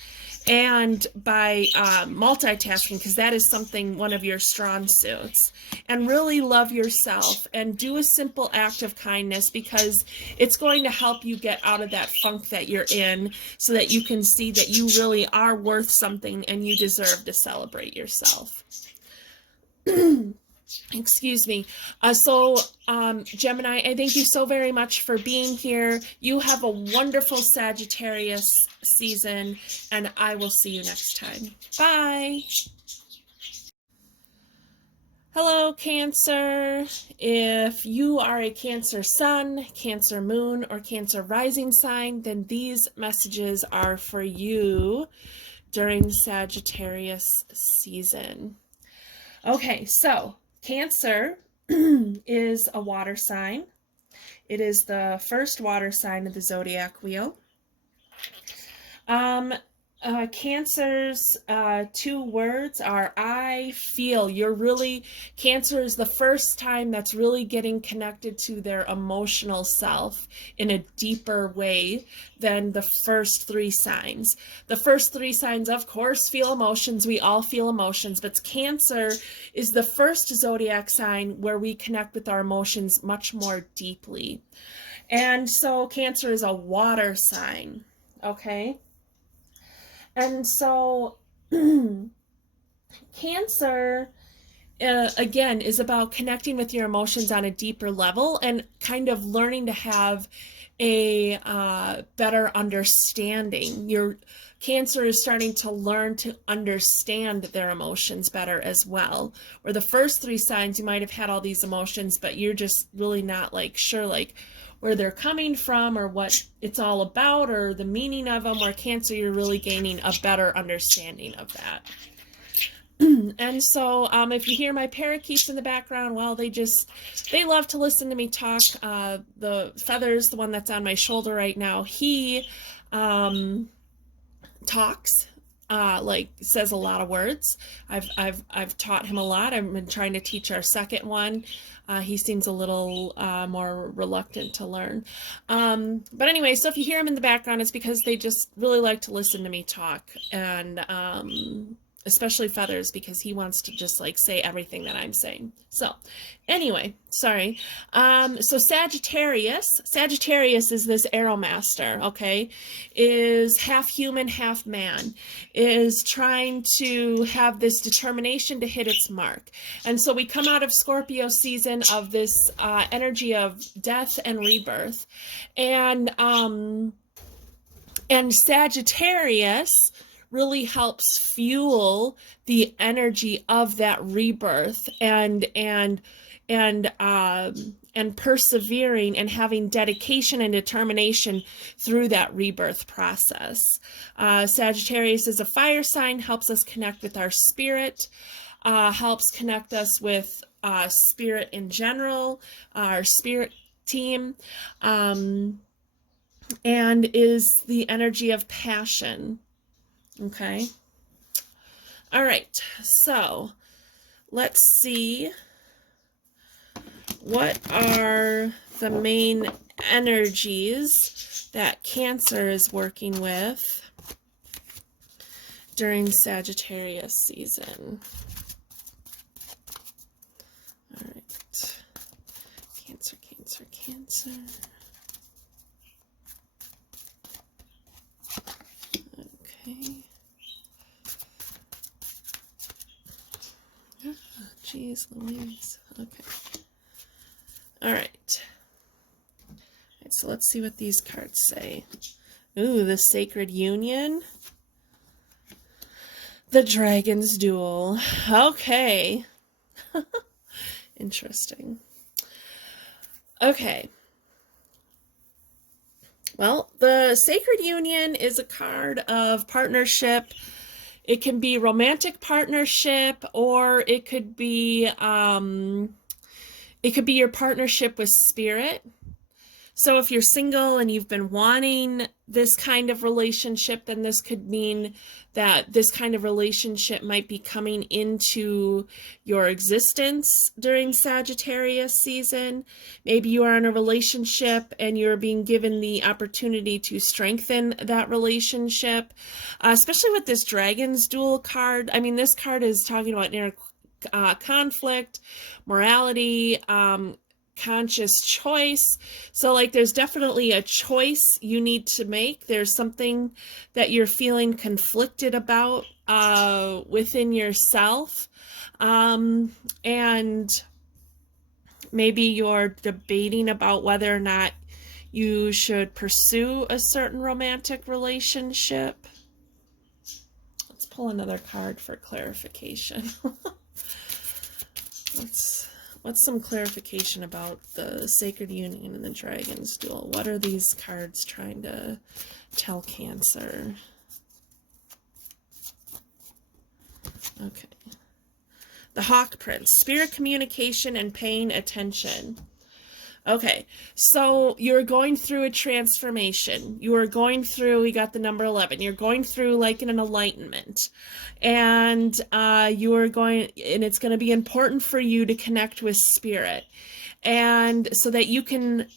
and by multitasking, because that is something, one of your strong suits. And really love yourself and do a simple act of kindness, because it's going to help you get out of that funk that you're in, so that you can see that you really are worth something and you deserve to celebrate yourself. Excuse me. Gemini, I thank you so very much for being here. You have a wonderful Sagittarius season, and I will see you next time. Bye. Hello, Cancer. If you are a Cancer sun, Cancer moon, or Cancer rising sign, then these messages are for you during Sagittarius season. Okay, so Cancer is a water sign. It is the first water sign of the zodiac wheel. Cancer's two words are I feel. Cancer is the first time that's really getting connected to their emotional self in a deeper way than the first three signs. The first three signs, of course, feel emotions. We all feel emotions, but Cancer is the first zodiac sign where we connect with our emotions much more deeply. And so Cancer is a water sign, okay? And so Cancer, again, is about connecting with your emotions on a deeper level and kind of learning to have a better understanding. Your Cancer is starting to learn to understand their emotions better as well. Where the first three signs, you might have had all these emotions, but you're just really not like sure like where they're coming from or what it's all about or the meaning of them. Where Cancer, you're really gaining a better understanding of that. And so if you hear my parakeets in the background, well, they love to listen to me talk. The Feathers, the one that's on my shoulder right now, he talks, like says a lot of words. I've taught him a lot. I've been trying to teach our second one. He seems a little more reluctant to learn. But anyway, so if you hear him in the background, it's because they just really like to listen to me talk. And especially Feathers, because he wants to just like say everything that I'm saying. So anyway, sorry. So Sagittarius is this arrow master, okay, is half human, half man, is trying to have this determination to hit its mark. And so we come out of Scorpio season of this energy of death and rebirth. And Sagittarius really helps fuel the energy of that rebirth and persevering and having dedication and determination through that rebirth process. Sagittarius is a fire sign, helps us connect with our spirit, helps connect us with spirit in general, our spirit team, and is the energy of passion. Okay. All right. So let's see. What are the main energies that Cancer is working with during Sagittarius season? All right. Cancer, Cancer, Cancer. Okay. Oh, geez Louise. Okay. All right. So let's see what these cards say. Ooh, the Sacred Union. The Dragon's Duel. Okay. Interesting. Okay. Well, the Sacred Union is a card of partnership. It can be romantic partnership, or it could be your partnership with spirit. So if you're single and you've been wanting this kind of relationship, then this could mean that this kind of relationship might be coming into your existence during Sagittarius season. Maybe you are in a relationship and you're being given the opportunity to strengthen that relationship, especially with this Dragon's Duel card. I mean, this card is talking about inner conflict, morality, conscious choice. So like there's definitely a choice you need to make. There's something that you're feeling conflicted about within yourself, and maybe you're debating about whether or not you should pursue a certain romantic relationship. Let's pull another card for clarification. What's some clarification about the Sacred Union and the Dragon's Duel? What are these cards trying to tell Cancer? Okay. The Hawk Prince, spirit communication and paying attention. Okay, so you're going through a transformation. You are going through, we got the number 11. You're going through like an enlightenment. And you are going, and it's going to be important for you to connect with spirit. And so that you can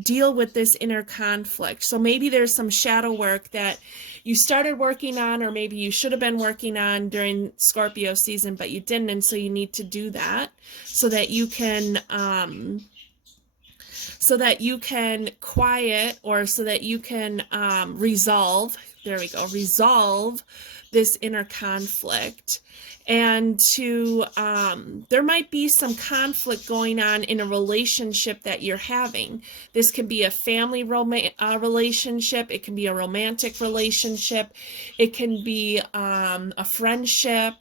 deal with this inner conflict. So maybe there's some shadow work that you started working on, or maybe you should have been working on during Scorpio season, but you didn't. And so you need to do that so that you can, quiet, or so that you can resolve, there we go, resolve this inner conflict. And to, there might be some conflict going on in a relationship that you're having. This can be a family relationship. It can be a romantic relationship. It can be a friendship,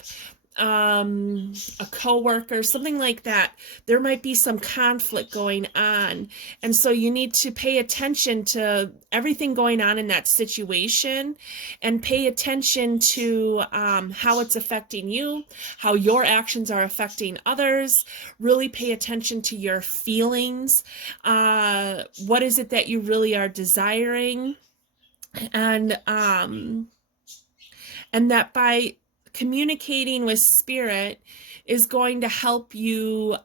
a coworker, something like that. There might be some conflict going on. And so you need to pay attention to everything going on in that situation, and pay attention to how it's affecting you, how your actions are affecting others. Really pay attention to your feelings. What is it that you really are desiring? And that by communicating with spirit is going to help you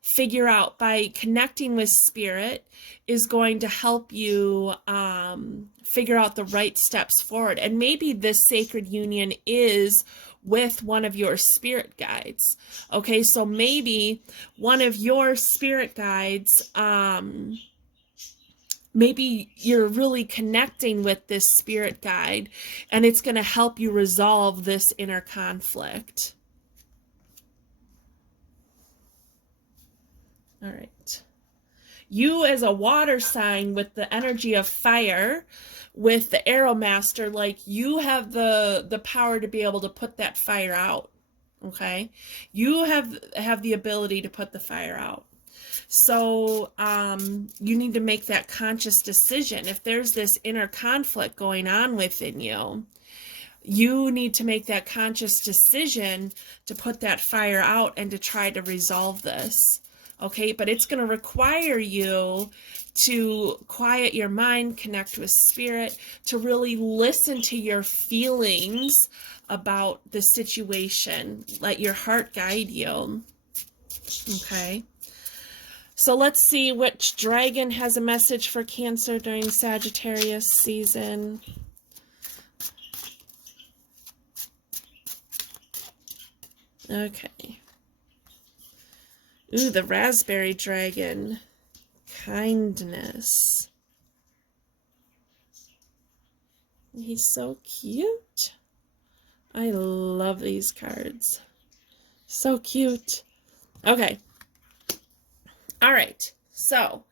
figure out, by connecting with spirit is going to help you figure out the right steps forward. And maybe this sacred union is with one of your spirit guides. Okay, so maybe one of your spirit guides, maybe you're really connecting with this spirit guide, and it's going to help you resolve this inner conflict. All right. You as a water sign with the energy of fire, with the Arrow Master, like you have the power to be able to put that fire out. Okay? You have the ability to put the fire out. So you need to make that conscious decision. If there's this inner conflict going on within you, you need to make that conscious decision to put that fire out and to try to resolve this. Okay, but it's going to require you to quiet your mind, connect with spirit, to really listen to your feelings about the situation. Let your heart guide you. Okay. So let's see which dragon has a message for Cancer during Sagittarius season. Okay. Ooh, the raspberry dragon. Kindness. He's so cute. I love these cards. So cute. Okay. All right, so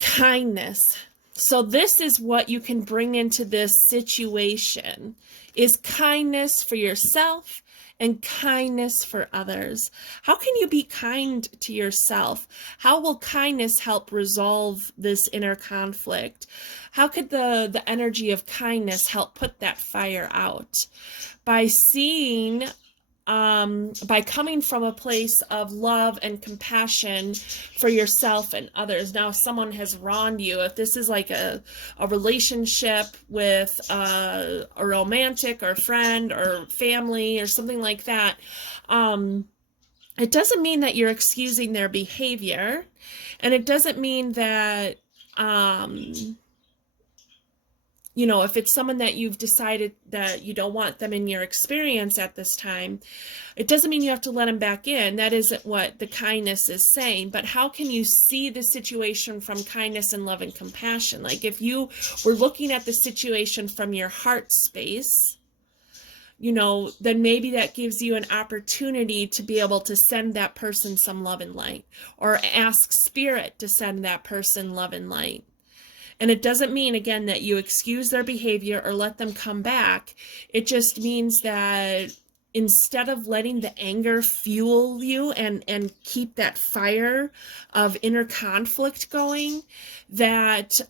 kindness. So this is what you can bring into this situation, is kindness for yourself and kindness for others. How can you be kind to yourself? How will kindness help resolve this inner conflict? How could the energy of kindness help put that fire out? By seeing, by coming from a place of love and compassion for yourself and others. Now, if someone has wronged you, if this is like a relationship with a romantic or friend or family or something like that, it doesn't mean that you're excusing their behavior, and it doesn't mean that you know, if it's someone that you've decided that you don't want them in your experience at this time, it doesn't mean you have to let them back in. That isn't what the kindness is saying. But how can you see the situation from kindness and love and compassion? Like if you were looking at the situation from your heart space, you know, then maybe that gives you an opportunity to be able to send that person some love and light, or ask spirit to send that person love and light. And it doesn't mean, again, that you excuse their behavior or let them come back. It just means that instead of letting the anger fuel you and keep that fire of inner conflict going, that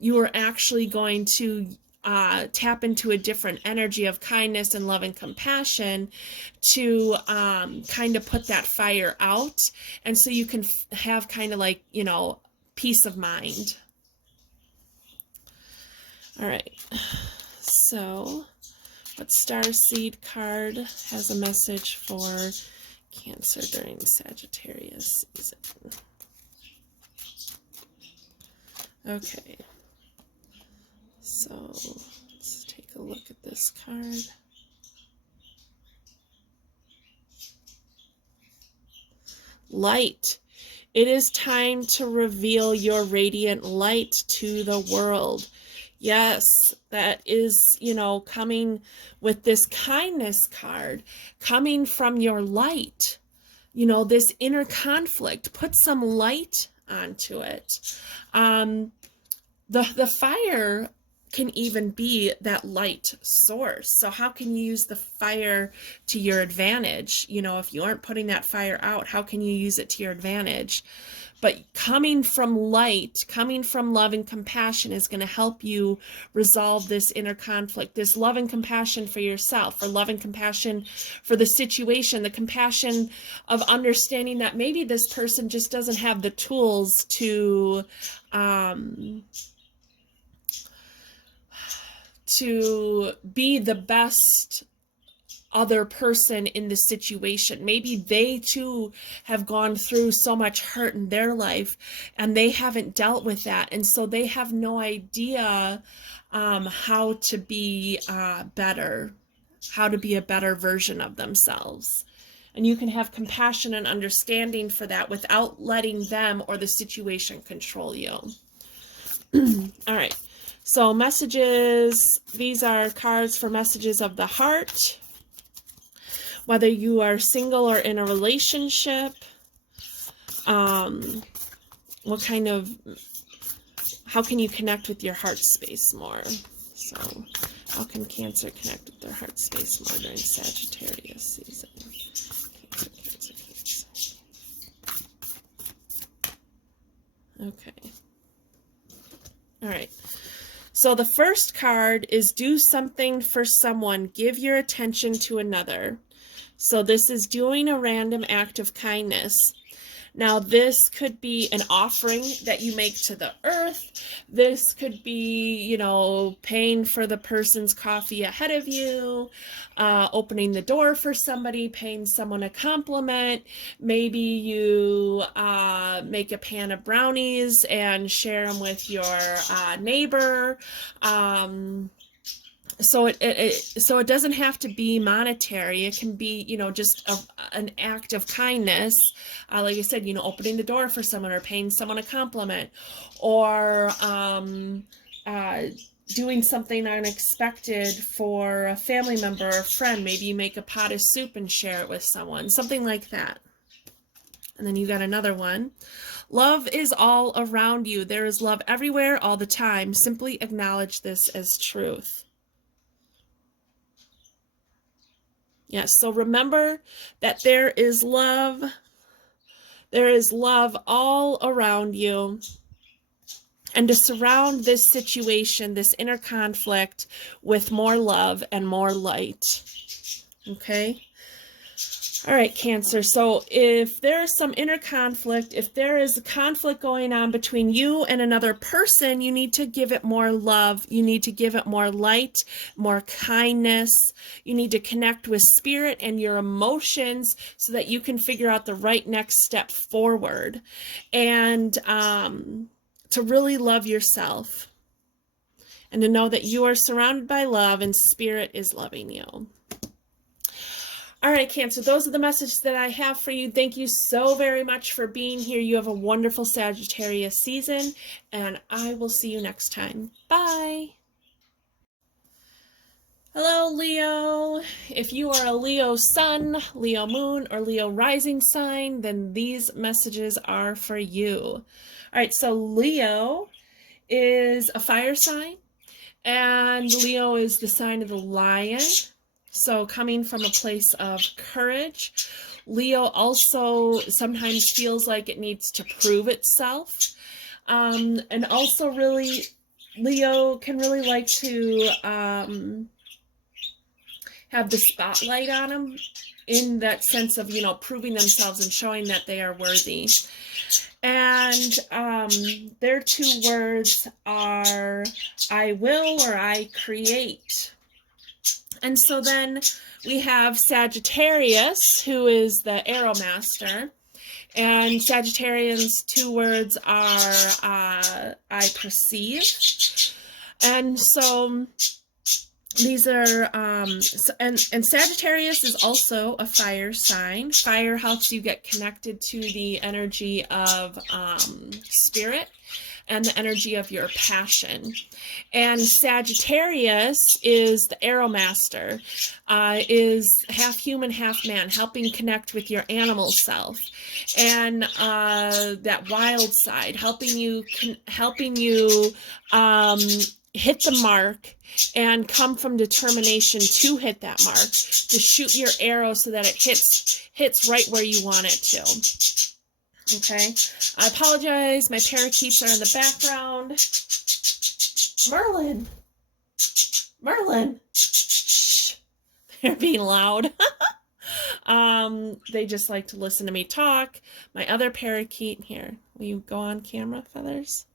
you are actually going to tap into a different energy of kindness and love and compassion to kind of put that fire out. And so you can have kind of like, you know, peace of mind. All right. So, what Starseed card has a message for Cancer during Sagittarius season? Okay. So, let's take a look at this card. Light. It is time to reveal your radiant light to the world. Yes, that is, you know, coming with this kindness card, coming from your light, you know, this inner conflict. Put some light onto it. The fire can even be that light source. So how can you use the fire to your advantage? You know, if you aren't putting that fire out, how can you use it to your advantage? But coming from light, coming from love and compassion is going to help you resolve this inner conflict, this love and compassion for yourself, for love and compassion for the situation, the compassion of understanding that maybe this person just doesn't have the tools to be the best other person in the situation. Maybe they too have gone through so much hurt in their life and they haven't dealt with that, and so they have no idea how to be better, how to be a better version of themselves. And you can have compassion and understanding for that without letting them or the situation control you. All right, so messages, these are cards for messages of the heart. Whether you are single or in a relationship, what kind of, how can you connect with your heart space more? So how can Cancer connect with their heart space more during Sagittarius season? Cancer, Cancer, Cancer. Okay. All right. So the first card is do something for someone. Give your attention to another. So this is doing a random act of kindness. Now this could be an offering that you make to the earth. This could be, you know, paying for the person's coffee ahead of you, opening the door for somebody, paying someone a compliment. Maybe you make a pan of brownies and share them with your neighbor. So it doesn't have to be monetary. It can be, you know, just an act of kindness. Like I said, you know, opening the door for someone or paying someone a compliment, or doing something unexpected for a family member or friend. Maybe you make a pot of soup and share it with someone, something like that. And then you got another one. Love is all around you. There is love everywhere all the time. Simply acknowledge this as truth. Yes, so remember that there is love. There is love all around you. And to surround this situation, this inner conflict, with more love and more light. Okay? All right, Cancer. So if there is some inner conflict, if there is a conflict going on between you and another person, you need to give it more love. You need to give it more light, more kindness. You need to connect with spirit and your emotions so that you can figure out the right next step forward. And to really love yourself. And to know that you are surrounded by love and spirit is loving you. All right, Cancer, those are the messages that I have for you. Thank you so very much for being here. You have a wonderful Sagittarius season, and I will see you next time. Bye. Hello, Leo. If you are a Leo sun, Leo moon, or Leo rising sign, then these messages are for you. All right, so Leo is a fire sign, and Leo is the sign of the lion. So coming from a place of courage, Leo also sometimes feels like it needs to prove itself, and also really Leo can really like to have the spotlight on them, in that sense of, you know, proving themselves and showing that they are worthy. And their two words are I will or I create. And so then we have Sagittarius, who is the arrow master. And Sagittarians' two words are I perceive. And so these are, and Sagittarius is also a fire sign. Fire helps you get connected to the energy of spirit and the energy of your passion. And Sagittarius is the arrow master, is half human, half man, helping connect with your animal self and that wild side, helping you hit the mark and come from determination to hit that mark, to shoot your arrow so that it hits right where you want it to. Okay, I apologize. My parakeets are in the background. Merlin, shh, they're being loud. They just like to listen to me talk. My other parakeet here. Will you go on camera, Feathers?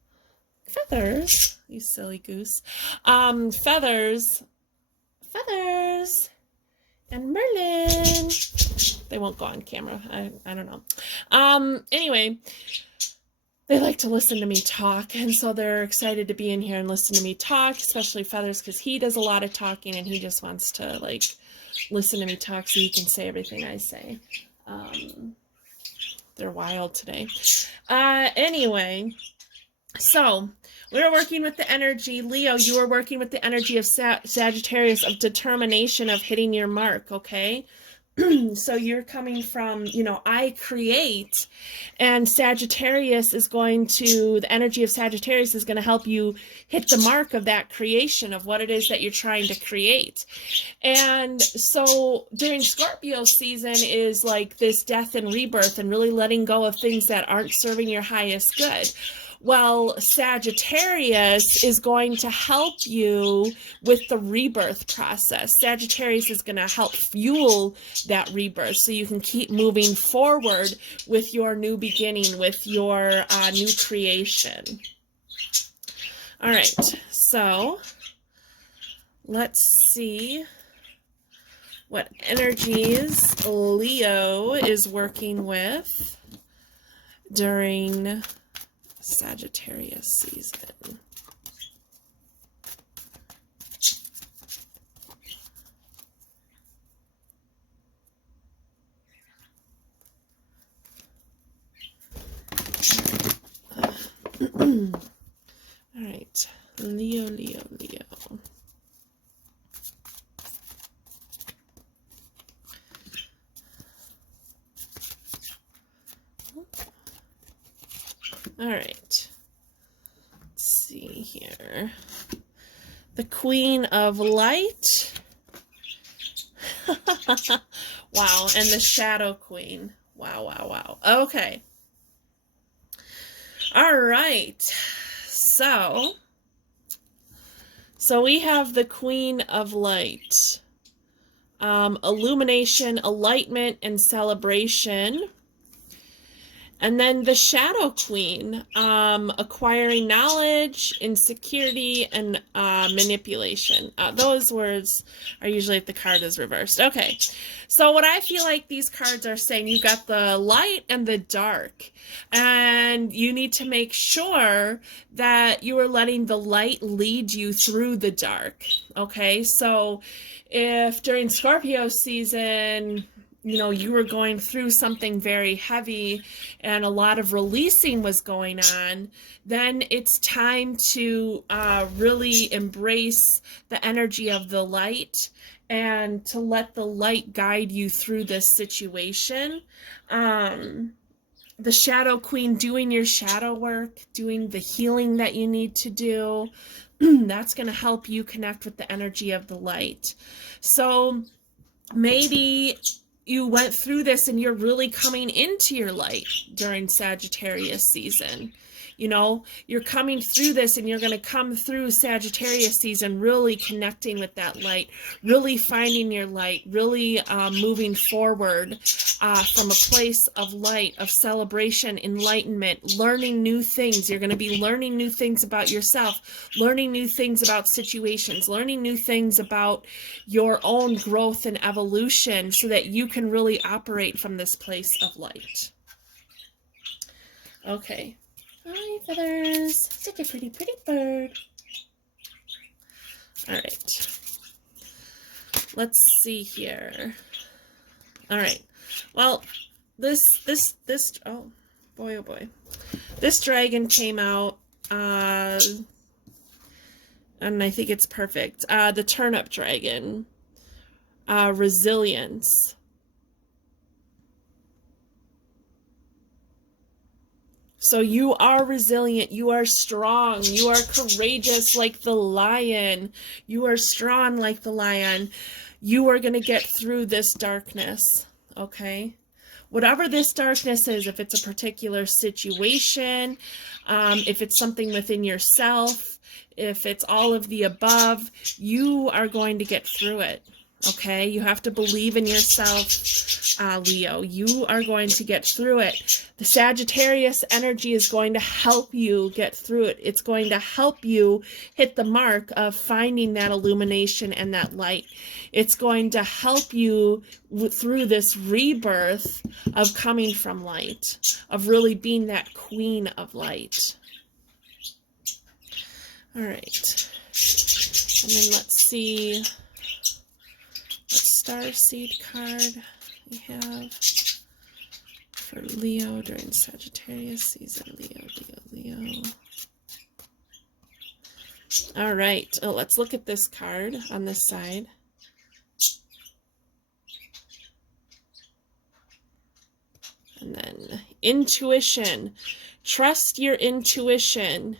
Feathers, you silly goose. Feathers, and Merlin. They won't go on camera. I don't know. Anyway, they like to listen to me talk, and so they're excited to be in here and listen to me talk, especially Feathers, because he does a lot of talking, and he just wants to, like, listen to me talk so he can say everything I say. They're wild today. Anyway, so we're working with the energy, Leo, you are working with the energy of Sagittarius, of determination, of hitting your mark, okay? So you're coming from, you know, I create, and Sagittarius is going to, the energy of Sagittarius is going to help you hit the mark of that creation, of what it is that you're trying to create. And so during Scorpio season is like this death and rebirth and really letting go of things that aren't serving your highest good. Well, Sagittarius is going to help you with the rebirth process. Sagittarius is going to help fuel that rebirth so you can keep moving forward with your new beginning, with your new creation. All right, so let's see what energies Leo is working with during Sagittarius season. All right, Leo. All right. Let's see here. The Queen of Light. Wow, and the Shadow Queen. Wow. Okay. All right. So we have the Queen of Light. Illumination, enlightenment, and celebration. And then the Shadow Queen, acquiring knowledge, insecurity, and manipulation. Those words are usually if the card is reversed. Okay, so what I feel like these cards are saying, you've got the light and the dark. And you need to make sure that you are letting the light lead you through the dark. Okay, so if during Scorpio season, you know, you were going through something very heavy and a lot of releasing was going on, then it's time to really embrace the energy of the light and to let the light guide you through this situation. The Shadow Queen, doing your shadow work, doing the healing that you need to do, that's going to help you connect with the energy of the light. So maybe you went through this and you're really coming into your light during Sagittarius season. You know, you're coming through this, and you're going to come through Sagittarius season really connecting with that light, really finding your light, really moving forward from a place of light, of celebration, enlightenment, learning new things. You're going to be learning new things about yourself, learning new things about situations, learning new things about your own growth and evolution, so that you can really operate from this place of light. Okay. Hi, feathers. Such a pretty, pretty bird. All right. Let's see here. All right. Well, this, oh boy, oh boy. This dragon came out, and I think it's perfect. The turnip dragon. Resilience. So you are resilient, you are strong, you are courageous like the lion, you are strong like the lion. You are going to get through this darkness, okay? Whatever this darkness is, if it's a particular situation, if it's something within yourself, if it's all of the above, you are going to get through it. Okay, you have to believe in yourself, Leo. You are going to get through it. The Sagittarius energy is going to help you get through it. It's going to help you hit the mark of finding that illumination and that light. It's going to help you through this rebirth of coming from light, of really being that queen of light. All right. And then let's see what starseed card we have for Leo during Sagittarius season. Leo. All right. Oh, let's look at this card on this side. And then intuition. Trust your intuition.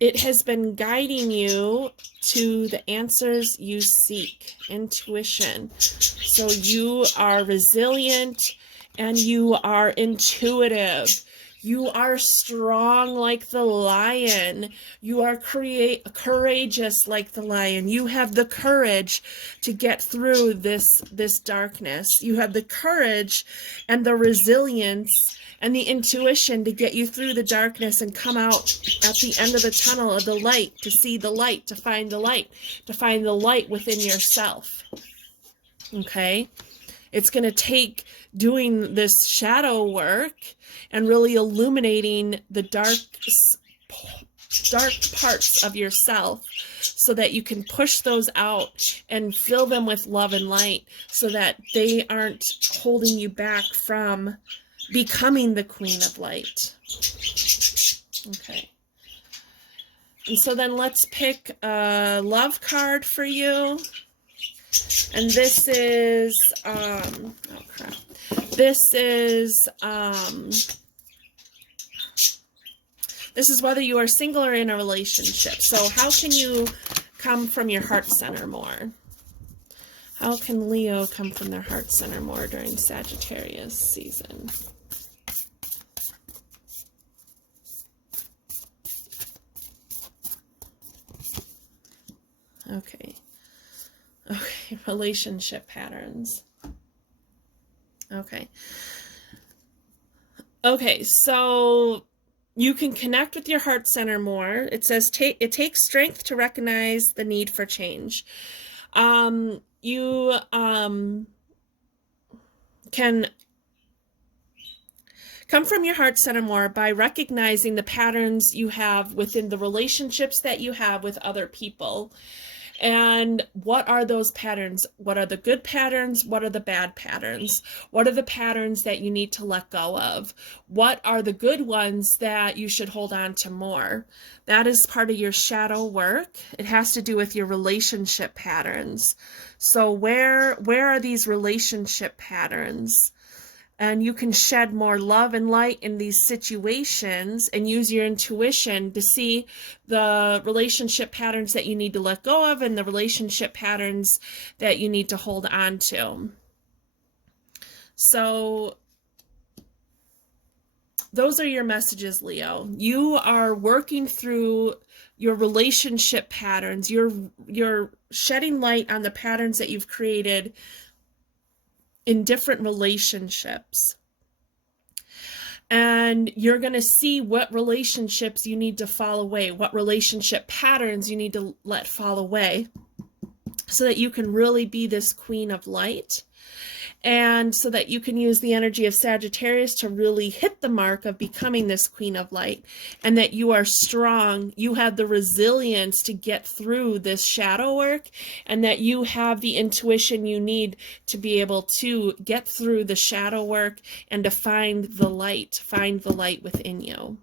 It has been guiding you to the answers you seek. Intuition. So you are resilient and you are intuitive. You are strong like the lion. You are courageous like the lion. You have the courage to get through this darkness. You have the courage and the resilience and the intuition to get you through the darkness and come out at the end of the tunnel of the light, to see the light, to find the light within yourself. Okay? It's going to take doing this shadow work and really illuminating the dark parts of yourself so that you can push those out and fill them with love and light so that they aren't holding you back from becoming the queen of light. Okay. And so then let's pick a love card for you. And this is, oh crap. This is whether you are single or in a relationship. So how can you come from your heart center more? How can Leo come from their heart center more during Sagittarius season? Okay. Okay, relationship patterns. Okay. Okay, so you can connect with your heart center more. It says it takes strength to recognize the need for change. You can come from your heart center more by recognizing the patterns you have within the relationships that you have with other people. And what are those patterns? What are the good patterns? What are the bad patterns? What are the patterns that you need to let go of? What are the good ones that you should hold on to more? That is part of your shadow work. It has to do with your relationship patterns. So where are these relationship patterns? And you can shed more love and light in these situations and use your intuition to see the relationship patterns that you need to let go of and the relationship patterns that you need to hold on to. So those are your messages, Leo. You are working through your relationship patterns. You're shedding light on the patterns that you've created in different relationships. And you're going to see what relationships you need to fall away, what relationship patterns you need to let fall away, so that you can really be this queen of light, and so that you can use the energy of Sagittarius to really hit the mark of becoming this queen of light, and that you are strong, you have the resilience to get through this shadow work, and that you have the intuition you need to be able to get through the shadow work and to find the light within you.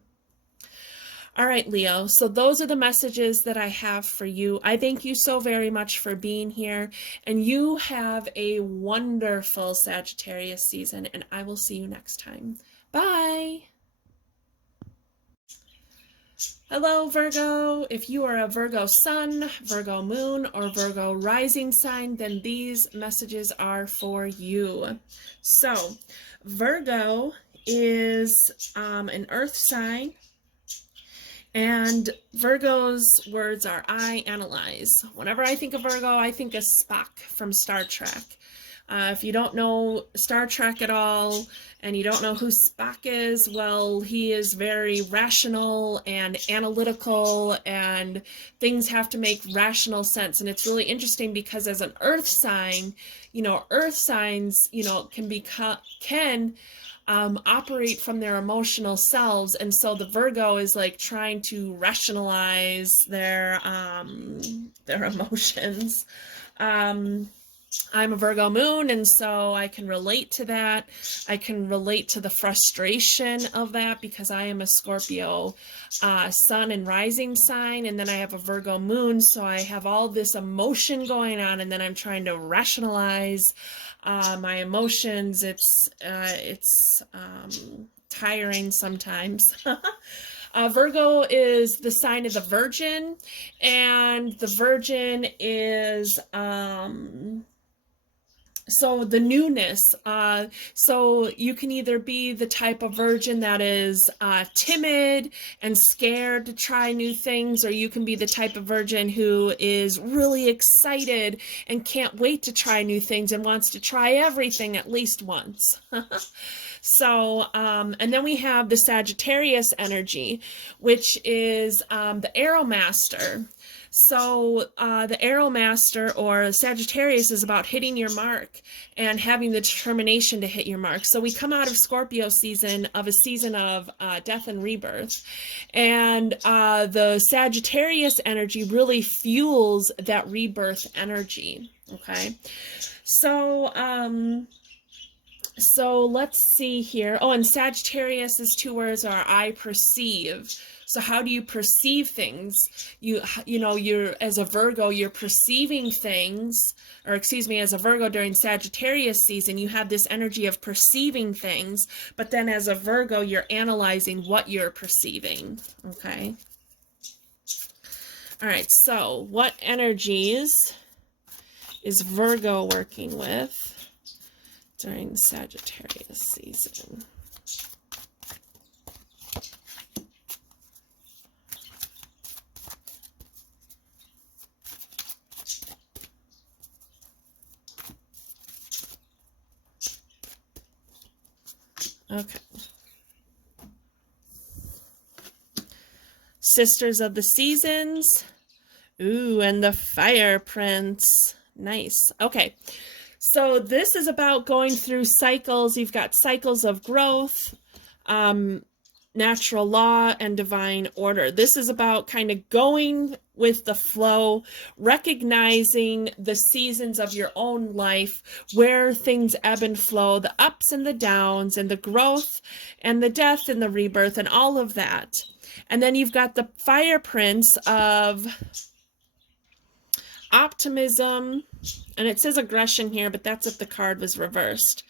All right, Leo, so those are the messages that I have for you. I thank you so very much for being here, and you have a wonderful Sagittarius season, and I will see you next time. Bye. Hello, Virgo. If you are a Virgo sun, Virgo moon, or Virgo rising sign, then these messages are for you. So, Virgo is an earth sign. And Virgo's words are, I analyze. Whenever I think of Virgo, I think of Spock from Star Trek. If you don't know Star Trek at all, and you don't know who Spock is, well, he is very rational and analytical, and things have to make rational sense. And it's really interesting because as an earth sign, earth signs, can operate from their emotional selves, and so the Virgo is like trying to rationalize their emotions. I'm a Virgo moon, and so I can relate to that. I can relate to the frustration of that because I am a Scorpio sun and rising sign, and then I have a Virgo moon, so I have all this emotion going on, and then I'm trying to rationalize my emotions. It's tiring sometimes. Virgo is the sign of the Virgin, and the Virgin is so the newness. So you can either be the type of Virgin that is timid and scared to try new things, or you can be the type of Virgin who is really excited and can't wait to try new things and wants to try everything at least once. So, and then we have the Sagittarius energy, which is the Arrow Master. So the Arrow Master or Sagittarius is about hitting your mark and having the determination to hit your mark. So we come out of Scorpio season of death and rebirth, and the Sagittarius energy really fuels that rebirth energy. Okay, so let's see here. Oh, and Sagittarius's two words are I perceive. So how do you perceive things? You're as a Virgo, you're perceiving things, or excuse me, as a Virgo during Sagittarius season, you have this energy of perceiving things, but then as a Virgo, you're analyzing what you're perceiving, okay? All right, so what energies is Virgo working with during Sagittarius season? Okay. Sisters of the Seasons. Ooh, and the Fire Prince. Nice. Okay. So this is about going through cycles. You've got cycles of growth, natural law, and divine order. This is about kind of going with the flow, recognizing the seasons of your own life, where things ebb and flow, the ups and the downs, and the growth and the death and the rebirth and all of that. And then you've got the Fire Prince of optimism, and it says aggression here, but that's if the card was reversed.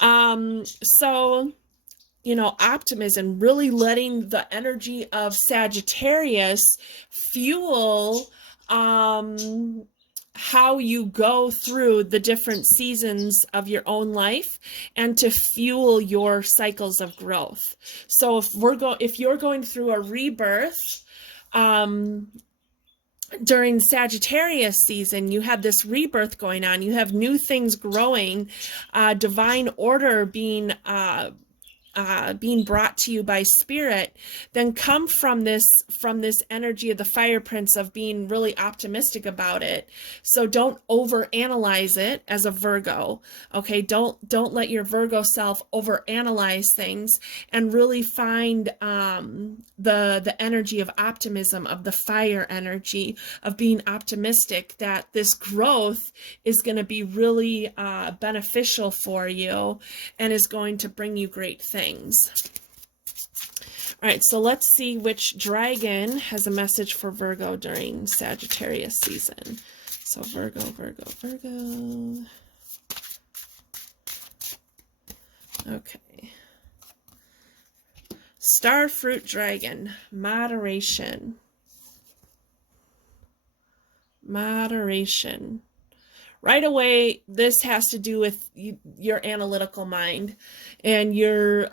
So optimism, really letting the energy of Sagittarius fuel how you go through the different seasons of your own life and to fuel your cycles of growth. So if you're going through a rebirth, during Sagittarius season, you have this rebirth going on. You have new things growing, divine order being brought to you by spirit, then come from this energy of the fire prince of being really optimistic about it. So don't overanalyze it as a Virgo. Okay, don't let your Virgo self overanalyze things, and really find the energy of optimism, of the fire energy of being optimistic that this growth is going to be really beneficial for you and is going to bring you great things. All right, so let's see which dragon has a message for Virgo during Sagittarius season. So Virgo. Okay. Starfruit dragon, moderation. Moderation. Right away, this has to do with your analytical mind, and you're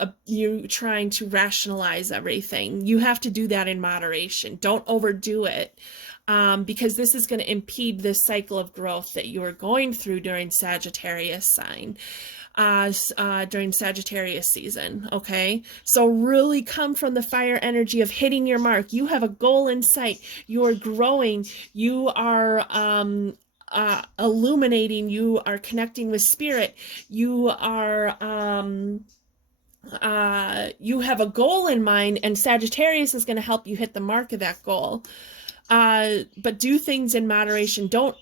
trying to rationalize everything. You have to do that in moderation. Don't overdo it, because this is going to impede this cycle of growth that you are going through during Sagittarius during Sagittarius season. Okay, so really come from the fire energy of hitting your mark. You have a goal in sight. You are growing. You are illuminating. You are connecting with spirit. You are you have a goal in mind, and Sagittarius is going to help you hit the mark of that goal. But do things in moderation. Don't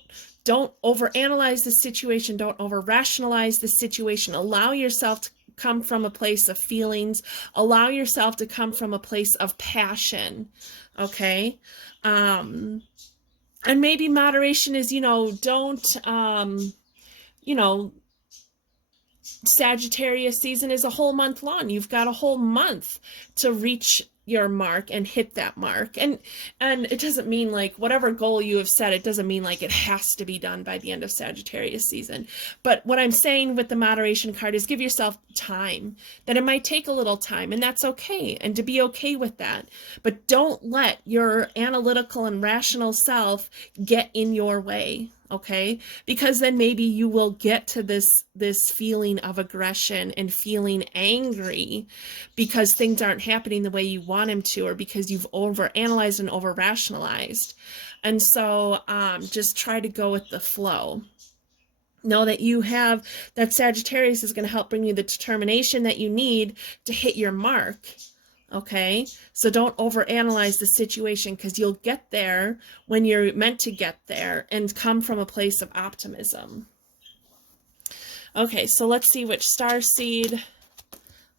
overanalyze the situation. Don't over rationalize the situation. Allow yourself to come from a place of feelings. Allow yourself to come from a place of passion. Okay. And maybe moderation is, don't, Sagittarius season is a whole month long. You've got a whole month to reach your mark and hit that mark. And it doesn't mean like whatever goal you have set, it doesn't mean like it has to be done by the end of Sagittarius season. But what I'm saying with the moderation card is give yourself time, that it might take a little time, and that's okay, and to be okay with that. But don't let your analytical and rational self get in your way. Okay, because then maybe you will get to this feeling of aggression and feeling angry because things aren't happening the way you want them to, or because you've overanalyzed and over-rationalized. And so just try to go with the flow. Know that you have, that Sagittarius is going to help bring you the determination that you need to hit your mark. Okay, so don't overanalyze the situation, because you'll get there when you're meant to get there, and come from a place of optimism. Okay, so let's see which starseed.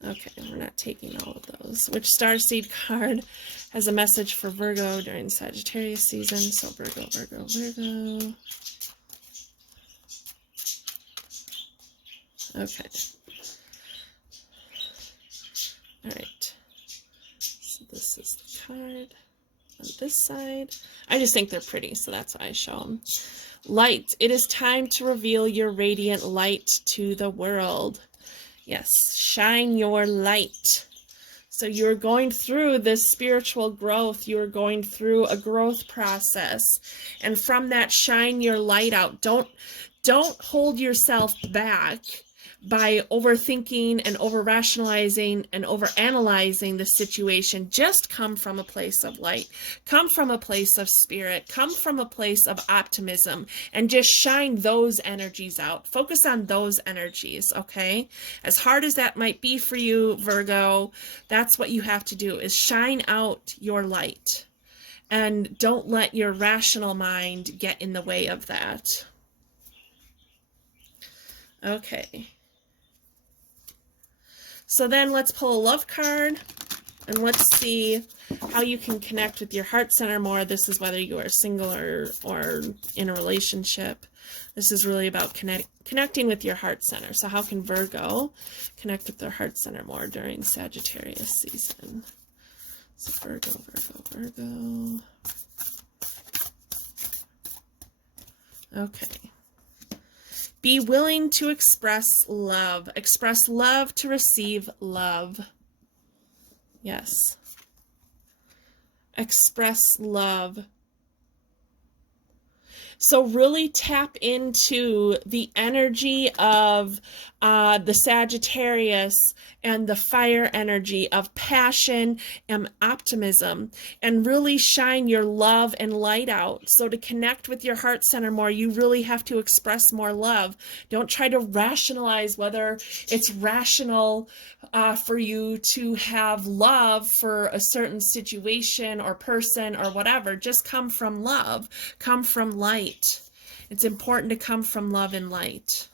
Okay, we're not taking all of those. Which starseed card has a message for Virgo during Sagittarius season? So Virgo. Okay. All right. This is the card on this side. I just think they're pretty, so that's why I show them. Light. It is time to reveal your radiant light to the world. Yes, shine your light. So you're going through this spiritual growth. You're going through a growth process. And from that, shine your light out. Don't hold yourself back by overthinking and over-rationalizing and over-analyzing the situation. Just come from a place of light. Come from a place of spirit. Come from a place of optimism, and just shine those energies out. Focus on those energies, okay? As hard as that might be for you, Virgo, that's what you have to do, is shine out your light. And don't let your rational mind get in the way of that. Okay. So then let's pull a love card, and let's see how you can connect with your heart center more. This is whether you are single or in a relationship. This is really about connecting with your heart center. So how can Virgo connect with their heart center more during Sagittarius season? So Virgo. Okay. Be willing to express love. Express love to receive love. Yes. Express love. So really tap into the energy of the Sagittarius and the fire energy of passion and optimism, and really shine your love and light out. So to connect with your heart center more, you really have to express more love. Don't try to rationalize whether it's rational for you to have love for a certain situation or person or whatever. Just come from love, come from light. It's important to come from love and light.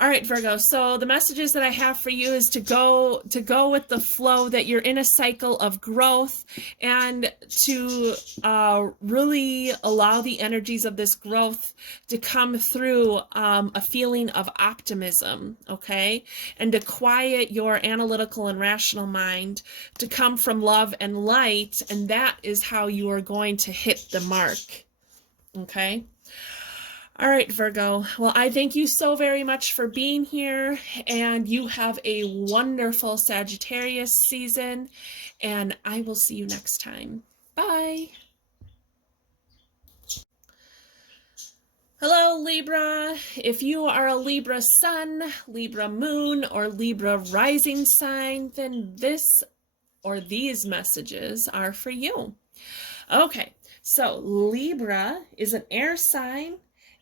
All right, Virgo. So the messages that I have for you is to go with the flow, that you're in a cycle of growth, and to really allow the energies of this growth to come through a feeling of optimism, okay? And to quiet your analytical and rational mind, to come from love and light, and that is how you are going to hit the mark. Okay. All right, Virgo. Well, I thank you so very much for being here, and you have a wonderful Sagittarius season, and I will see you next time. Bye. Hello, Libra. If you are a Libra sun, Libra moon, or Libra rising sign, then this or these messages are for you. Okay. So Libra is an air sign,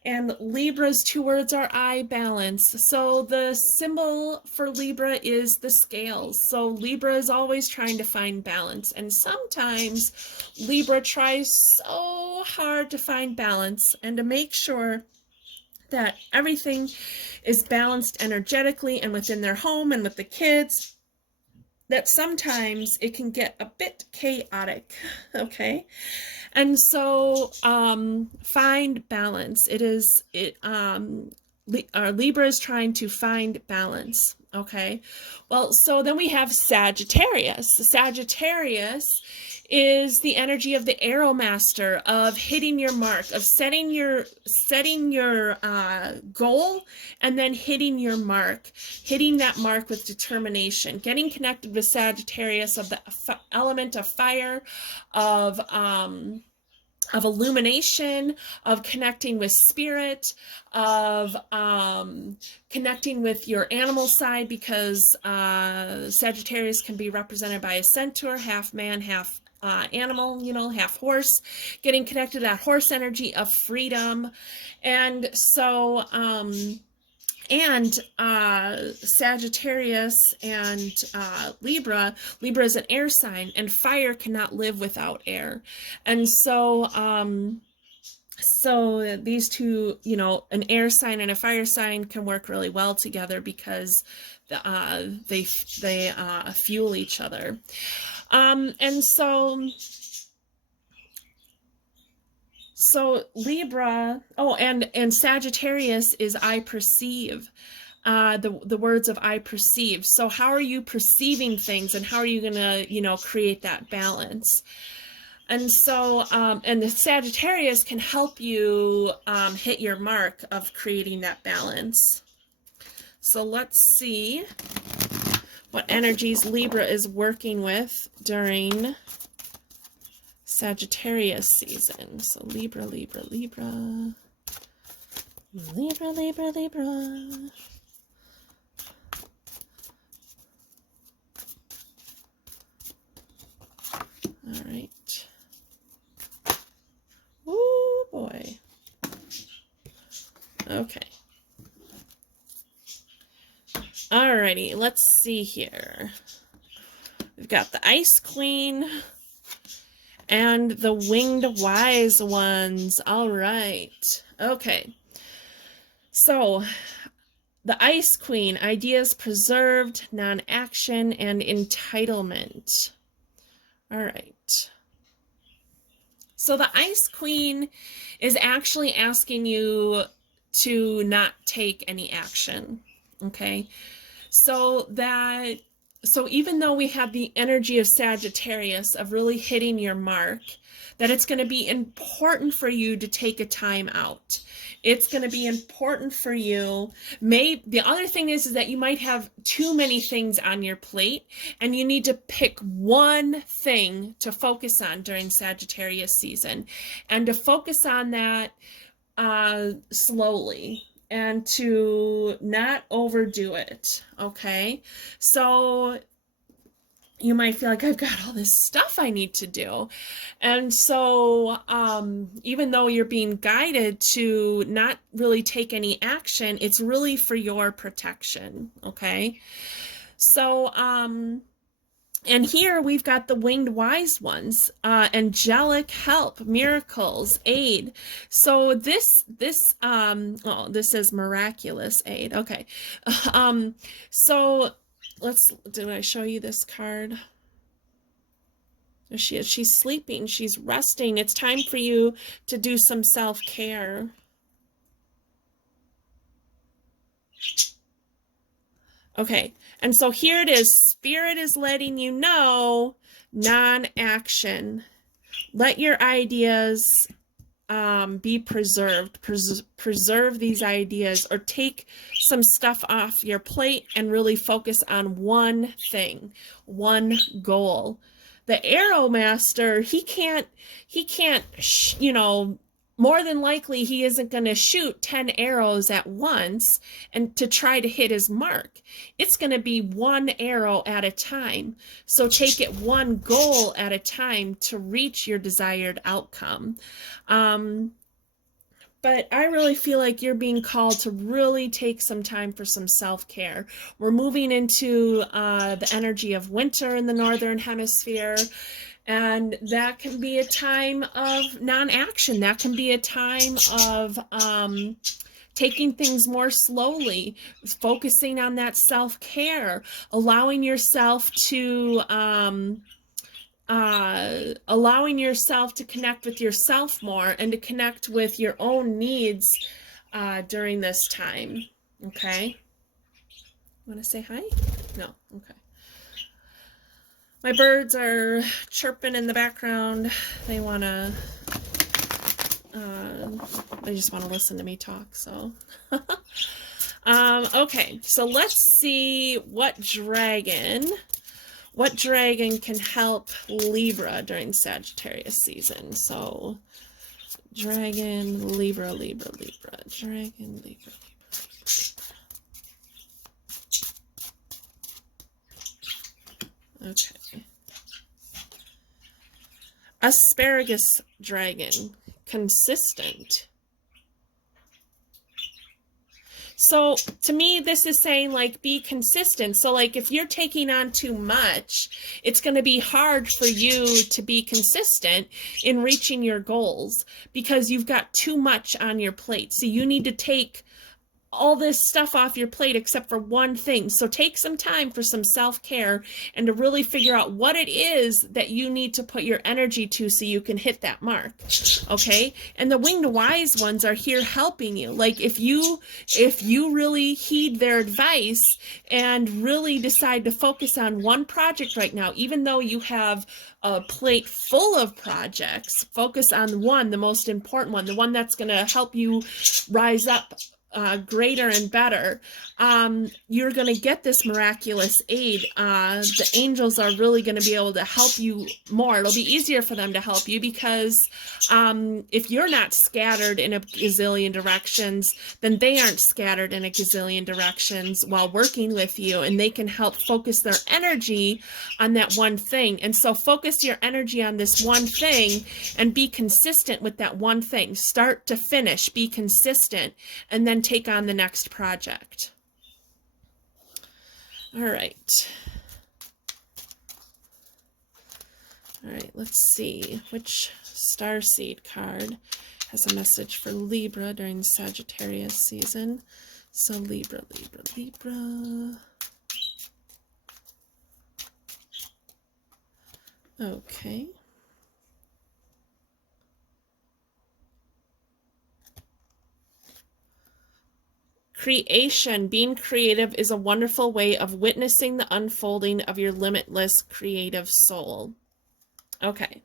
and Libra's two words are I, balance. So the symbol for Libra is the scales. So Libra is always trying to find balance, and sometimes Libra tries so hard to find balance and to make sure that everything is balanced energetically and within their home and with the kids, that sometimes it can get a bit chaotic, okay? And so find balance. Libra is trying to find balance, okay? Well, so then we have Sagittarius. Sagittarius is the energy of the arrow master, of hitting your mark, of setting your goal and then hitting your mark, hitting that mark with determination, getting connected with Sagittarius, of the element of fire, of illumination, of connecting with spirit, of connecting with your animal side, because Sagittarius can be represented by a centaur, half man, half animal, you know, half horse, getting connected to that horse energy of freedom. And so Sagittarius and Libra is an air sign, and fire cannot live without air. And so so these two, you know, an air sign and a fire sign can work really well together, because they fuel each other. And so Libra, oh, and Sagittarius is I perceive, the words of I perceive. So how are you perceiving things, and how are you going to, you know, create that balance? And so, and the Sagittarius can help you hit your mark of creating that balance. So let's see what energies Libra is working with during Sagittarius season. So Libra, Libra, Libra. Libra, Libra, Libra. All right. Oh boy. Okay. Alrighty, let's see here. We've got the Ice Queen and the Winged Wise Ones. All right. Okay. So, the Ice Queen, ideas preserved, non-action, and entitlement. All right. So the Ice Queen is actually asking you to not take any action. Okay. So that So even though we have the energy of Sagittarius of really hitting your mark, that it's going to be important for you to take a time out. It's going to be important for you. The other thing is that you might have too many things on your plate, and you need to pick one thing to focus on during Sagittarius season, and to focus on that slowly, and to not overdo it. Okay, so you might feel like, I've got all this stuff I need to do. And so even though you're being guided to not really take any action, it's really for your protection. Okay, so and here we've got the winged wise ones, angelic help, miracles, aid. So this oh, this is miraculous aid. Okay. So did I show you this card? There she is. She's sleeping. She's resting. It's time for you to do some self-care. Okay, and so here it is. Spirit is letting you know, non-action. Let your ideas be preserved. Preserve these ideas, or take some stuff off your plate and really focus on one thing, one goal. The Arrow Master, he can't, you know, more than likely he isn't going to shoot 10 arrows at once and to try to hit his mark. It's going to be one arrow at a time. So take it one goal at a time to reach your desired outcome. But I really feel like you're being called to really take some time for some self-care. We're moving into the energy of winter in the Northern Hemisphere. And that can be a time of non-action. That can be a time of taking things more slowly, focusing on that self-care, allowing yourself to connect with yourself more, and to connect with your own needs during this time. Okay? Want to say hi? No. Okay. My birds are chirping in the background. They want to, they just want to listen to me talk, so. Okay, so let's see what dragon can help Libra during Sagittarius season. So, dragon, Libra, dragon, Libra. Okay. Asparagus dragon, consistent. So to me, this is saying, like, be consistent. So like if you're taking on too much, it's going to be hard for you to be consistent in reaching your goals because you've got too much on your plate. So you need to take all this stuff off your plate except for one thing. So take some time for some self-care and to really figure out what it is that you need to put your energy to so you can hit that mark. Okay? And the winged wise ones are here helping you. Like if you really heed their advice and really decide to focus on one project right now, even though you have a plate full of projects, focus on one, the most important one, the one that's going to help you rise up greater and better. You're going to get this miraculous aid. The angels are really going to be able to help you more. It'll be easier for them to help you because if you're not scattered in a gazillion directions, then they aren't scattered in a gazillion directions while working with you, and they can help focus their energy on that one thing. And so focus your energy on this one thing and be consistent with that one thing. Start to finish, be consistent, and then take on the next project. All right. All right, let's see which starseed card has a message for Libra during Sagittarius season. So Libra. Okay. Creation, being creative, is a wonderful way of witnessing the unfolding of your limitless creative soul. Okay.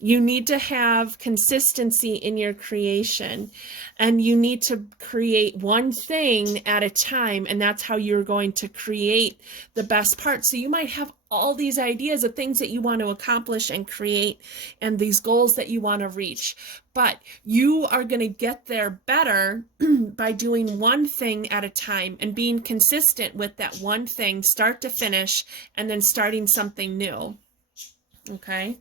You need to have consistency in your creation, and you need to create one thing at a time, and that's how you're going to create the best part. So you might have all these ideas of things that you want to accomplish and create, and these goals that you want to reach, but you are going to get there better by doing one thing at a time and being consistent with that one thing, start to finish, and then starting something new. Okay?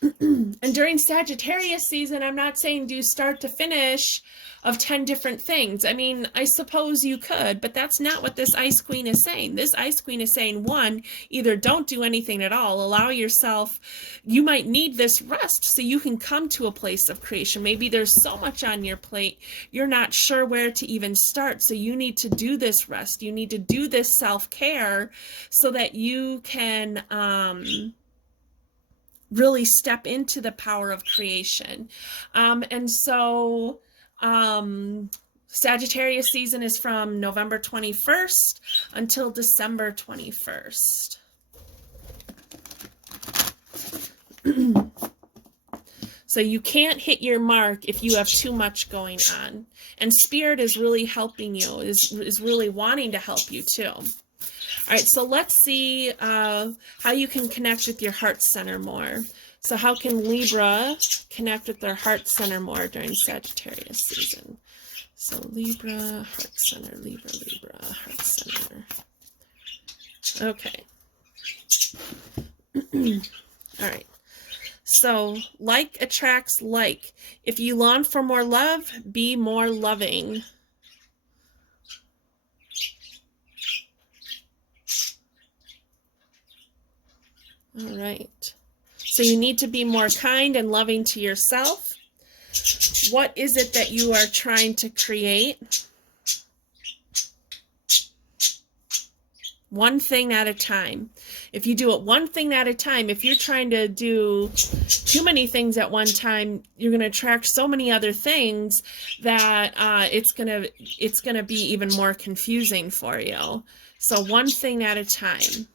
And during Sagittarius season, I'm not saying do start to finish of 10 different things. I mean, I suppose you could, but that's not what this Ice Queen is saying. This Ice Queen is saying, one, either don't do anything at all. Allow yourself, you might need this rest so you can come to a place of creation. Maybe there's so much on your plate, you're not sure where to even start. So you need to do this rest. You need to do this self-care so that you can, really step into the power of creation. And so Sagittarius season is from November 21st until December 21st. So you can't hit your mark if you have too much going on. And Spirit is really helping you, is really wanting to help you too. All right, so let's see how you can connect with your heart center more. So how can Libra connect with their heart center more during Sagittarius season? So Libra, heart center, Libra, heart center. Okay. All right. So like attracts like. If you long for more love, be more loving. All right. So you need to be more kind and loving to yourself. What is it that you are trying to create? One thing at a time. If you do it one thing at a time, if you're trying to do too many things at one time, you're going to attract so many other things that it's going to be even more confusing for you. So one thing at a time.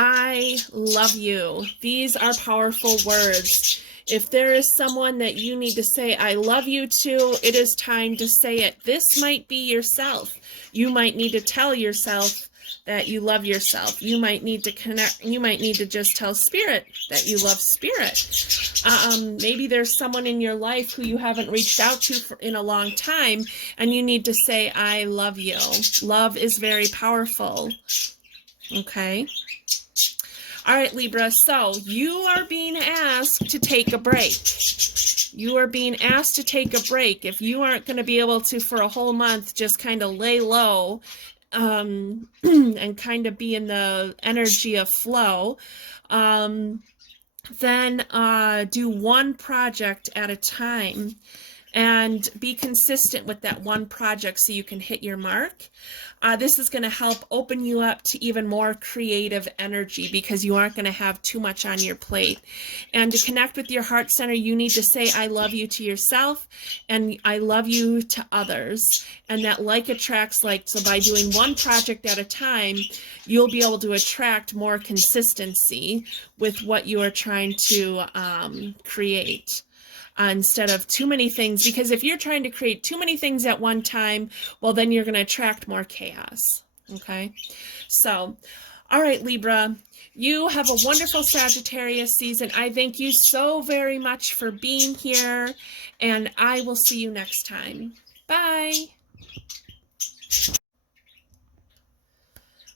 I love you. These are powerful words. If there is someone that you need to say, I love you to, it is time to say it. This might be yourself. You might need to tell yourself that you love yourself. You might need to connect. You might need to just tell Spirit that you love Spirit. Maybe there's someone in your life who you haven't reached out to in a long time, and you need to say, I love you. Love is very powerful. Okay? All right, Libra, so you are being asked to take a break. You are being asked to take a break. If you aren't going to be able to, for a whole month, just kind of lay low and kind of be in the energy of flow, then do one project at a time and be consistent with that one project so you can hit your mark. This is going to help open you up to even more creative energy because you aren't going to have too much on your plate. And to connect with your heart center, you need to say, I love you to yourself and I love you to others. And that like attracts like. So by doing one project at a time, you'll be able to attract more consistency with what you are trying to create. Instead of too many things, because if you're trying to create too many things at one time, well, then you're going to attract more chaos. Okay. So, all right, Libra, you have a wonderful Sagittarius season. I thank you so very much for being here, and I will see you next time. Bye.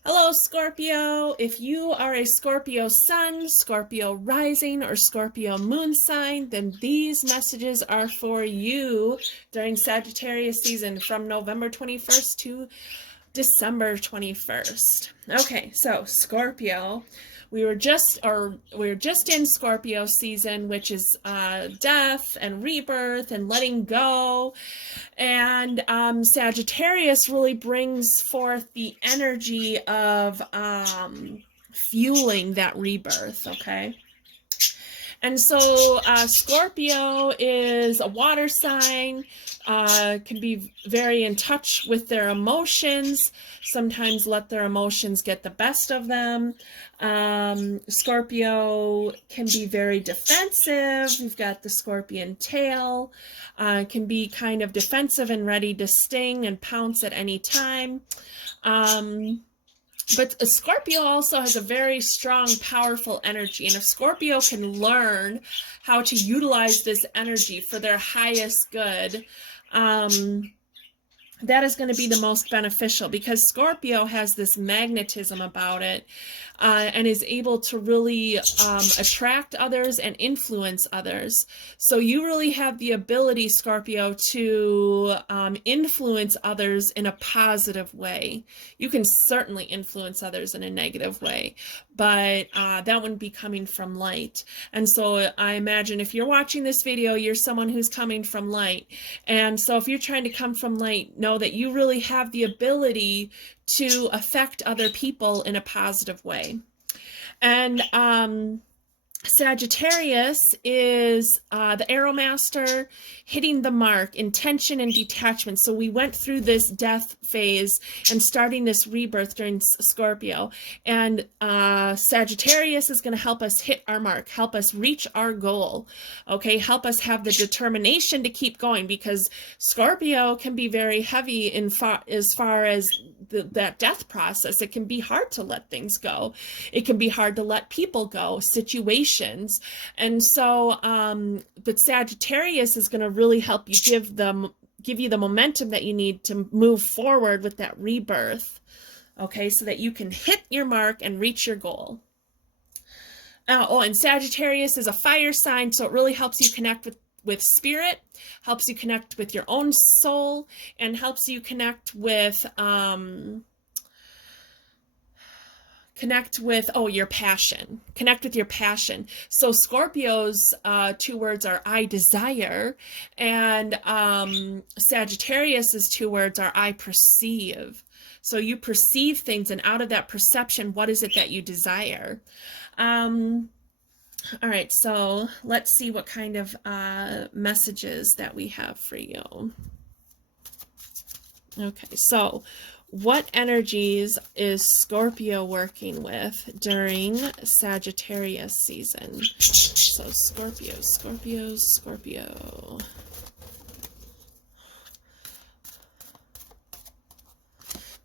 Hello, Scorpio. If you are a Scorpio sun, Scorpio rising, or Scorpio moon sign, then these messages are for you during Sagittarius season from November 21st to December 21st. Okay, so Scorpio, we were just in Scorpio season, which is death and rebirth and letting go. And Sagittarius really brings forth the energy of fueling that rebirth, okay? And so Scorpio is a water sign, can be very in touch with their emotions, sometimes let their emotions get the best of them. Scorpio can be very defensive. We've got the scorpion tail, can be kind of defensive and ready to sting and pounce at any time. But a Scorpio also has a very strong, powerful energy. And if Scorpio can learn how to utilize this energy for their highest good, that is going to be the most beneficial, because Scorpio has this magnetism about it, and is able to really attract others and influence others. So you really have the ability, Scorpio, to influence others in a positive way. You can certainly influence others in a negative way, but that wouldn't be coming from light. And so I imagine if you're watching this video, you're someone who's coming from light. And so if you're trying to come from light, know that you really have the ability to affect other people in a positive way. And Sagittarius is the arrow master, hitting the mark, intention and detachment. So we went through this death phase and starting this rebirth during Scorpio. And Sagittarius is going to help us hit our mark, help us reach our goal, okay? Help us have the determination to keep going, because Scorpio can be very heavy as far as that death process. It can be hard to let things go. It can be hard to let people go, situations. And so, but Sagittarius is going to really help you, give you the momentum that you need to move forward with that rebirth, okay, so that you can hit your mark and reach your goal. And Sagittarius is a fire sign, so it really helps you connect with spirit, helps you connect with your own soul, and helps you connect with your passion. Connect with your passion. So Scorpio's two words are I desire, and Sagittarius's two words are I perceive. So you perceive things, and out of that perception, what is it that you desire? All right, so let's see what kind of messages that we have for you. Okay, so what energies is Scorpio working with during Sagittarius season? So Scorpio.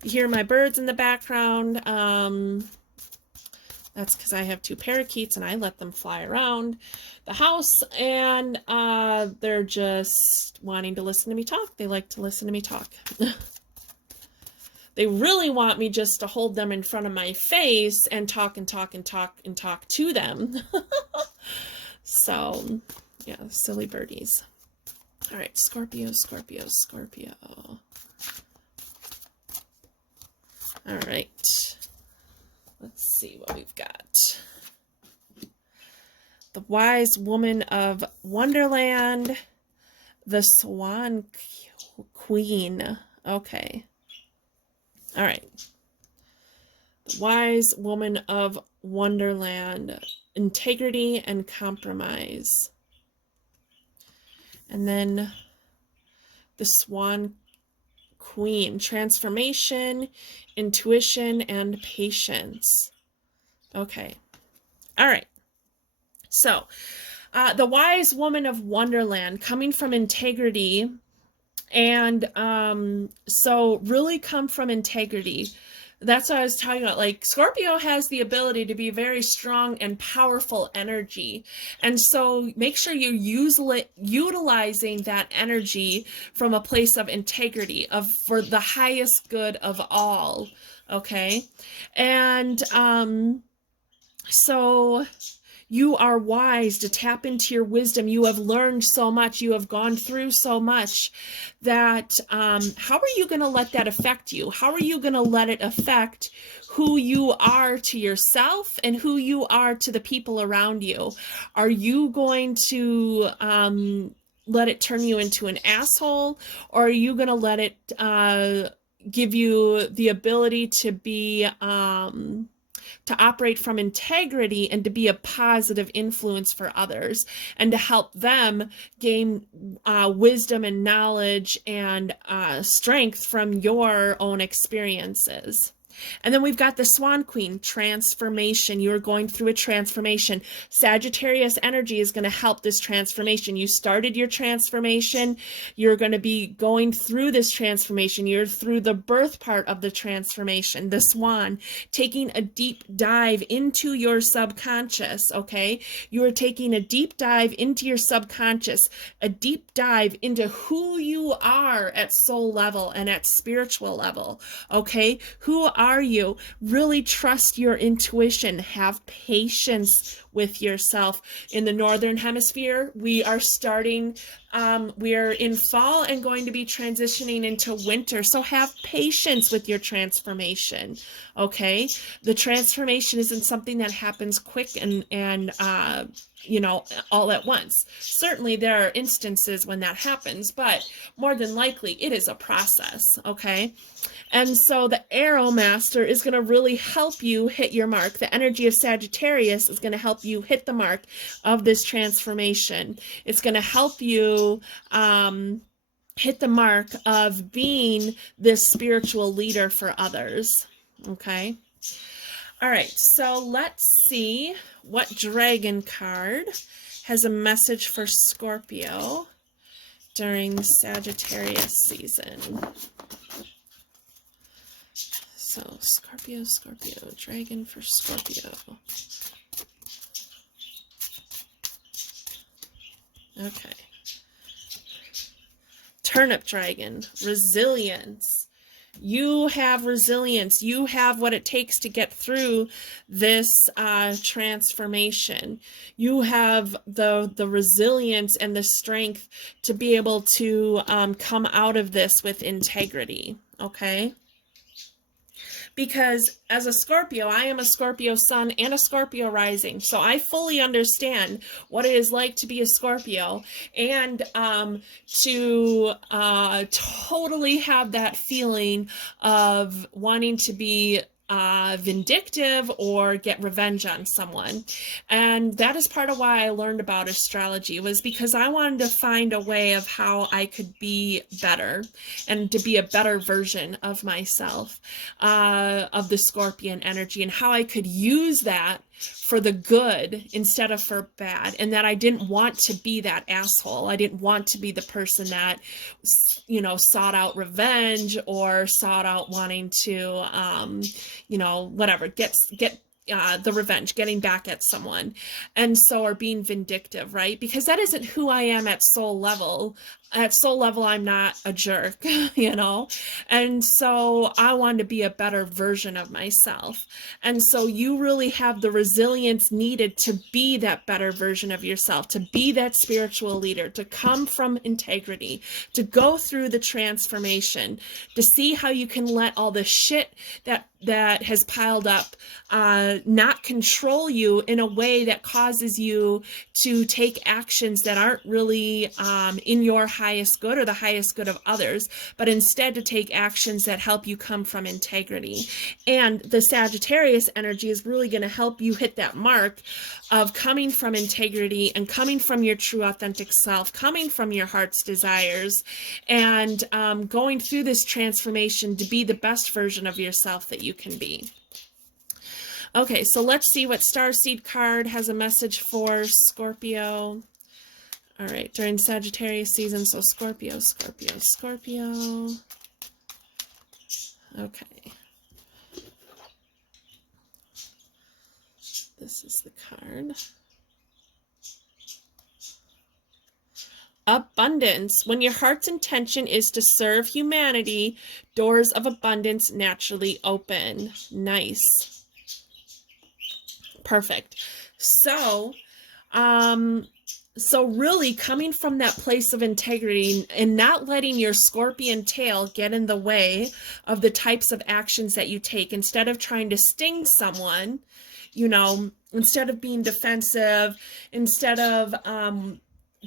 You hear my birds in the background. That's because I have two parakeets and I let them fly around the house, and they're just wanting to listen to me talk. They like to listen to me talk. They really want me just to hold them in front of my face and talk and talk and talk and talk to them. So, yeah, silly birdies. All right, Scorpio. All right. Let's see what we've got. The Wise Woman of Wonderland. The Swan Queen. Okay. All right. The Wise Woman of Wonderland. Integrity and compromise. And then the Swan Queen. Transformation, intuition, and patience. Okay. All right. So, the Wise Woman of Wonderland, coming from integrity, and so really come from integrity. That's what I was talking about. Like, Scorpio has the ability to be very strong and powerful energy. And so make sure you're utilizing that energy from a place of integrity, for the highest good of all. Okay. And so you are wise to tap into your wisdom. You have learned so much. You have gone through so much that how are you going to let that affect you? How are you going to let it affect who you are to yourself and who you are to the people around you? Are you going to let it turn you into an asshole, or are you going to let it give you the ability to be to operate from integrity and to be a positive influence for others and to help them gain wisdom and knowledge and strength from your own experiences. And then we've got the Swan Queen, transformation. You're going through a transformation. Sagittarius energy is going to help this transformation. You started your transformation. You're going to be going through this transformation. You're through the birth part of the transformation. The Swan, taking a deep dive into your subconscious, okay? You are taking a deep dive into your subconscious, a deep dive into who you are at soul level and at spiritual level, okay? Who are you? Really trust your intuition. Have patience with yourself. In the Northern Hemisphere, we are starting, we're in fall and going to be transitioning into winter. So have patience with your transformation, okay? The transformation isn't something that happens quick and you know, all at once. Certainly there are instances when that happens, but more than likely it is a process, okay? And so the Arrow Master is going to really help you hit your mark. The energy of Sagittarius is going to help you hit the mark of this transformation. It's going to help you hit the mark of being this spiritual leader for others, okay? All right, so let's see what Dragon card has a message for Scorpio during Sagittarius season. So Scorpio, Dragon for Scorpio. Okay. Turnip Dragon, resilience. You have resilience. You have what it takes to get through this transformation. You have the resilience and the strength to be able to come out of this with integrity, okay? Because as a Scorpio, I am a Scorpio sun and a Scorpio rising. So I fully understand what it is like to be a Scorpio and to totally have that feeling of wanting to be vindictive or get revenge on someone. And that is part of why I learned about astrology, was because I wanted to find a way of how I could be better and to be a better version of myself, of the Scorpion energy, and how I could use that for the good instead of for bad, and that I didn't want to be that asshole. I didn't want to be the person that, you know, sought out revenge or sought out wanting to, you know, whatever, get the revenge, getting back at someone, and so, or being vindictive, right? Because that isn't who I am at soul level. At soul level, I'm not a jerk, you know? And so I wanted to be a better version of myself. And so you really have the resilience needed to be that better version of yourself, to be that spiritual leader, to come from integrity, to go through the transformation, to see how you can let all the shit that has piled up not control you in a way that causes you to take actions that aren't really in your highest good or the highest good of others, but instead to take actions that help you come from integrity. And the Sagittarius energy is really going to help you hit that mark of coming from integrity and coming from your true authentic self, coming from your heart's desires, and going through this transformation to be the best version of yourself that you can be. Okay, so let's see what Starseed card has a message for Scorpio. All right, during Sagittarius season, so Scorpio. Okay. This is the card. Abundance. When your heart's intention is to serve humanity, doors of abundance naturally open. Nice. Perfect. So, so really coming from that place of integrity and not letting your scorpion tail get in the way of the types of actions that you take, instead of trying to sting someone, you know, instead of being defensive, instead of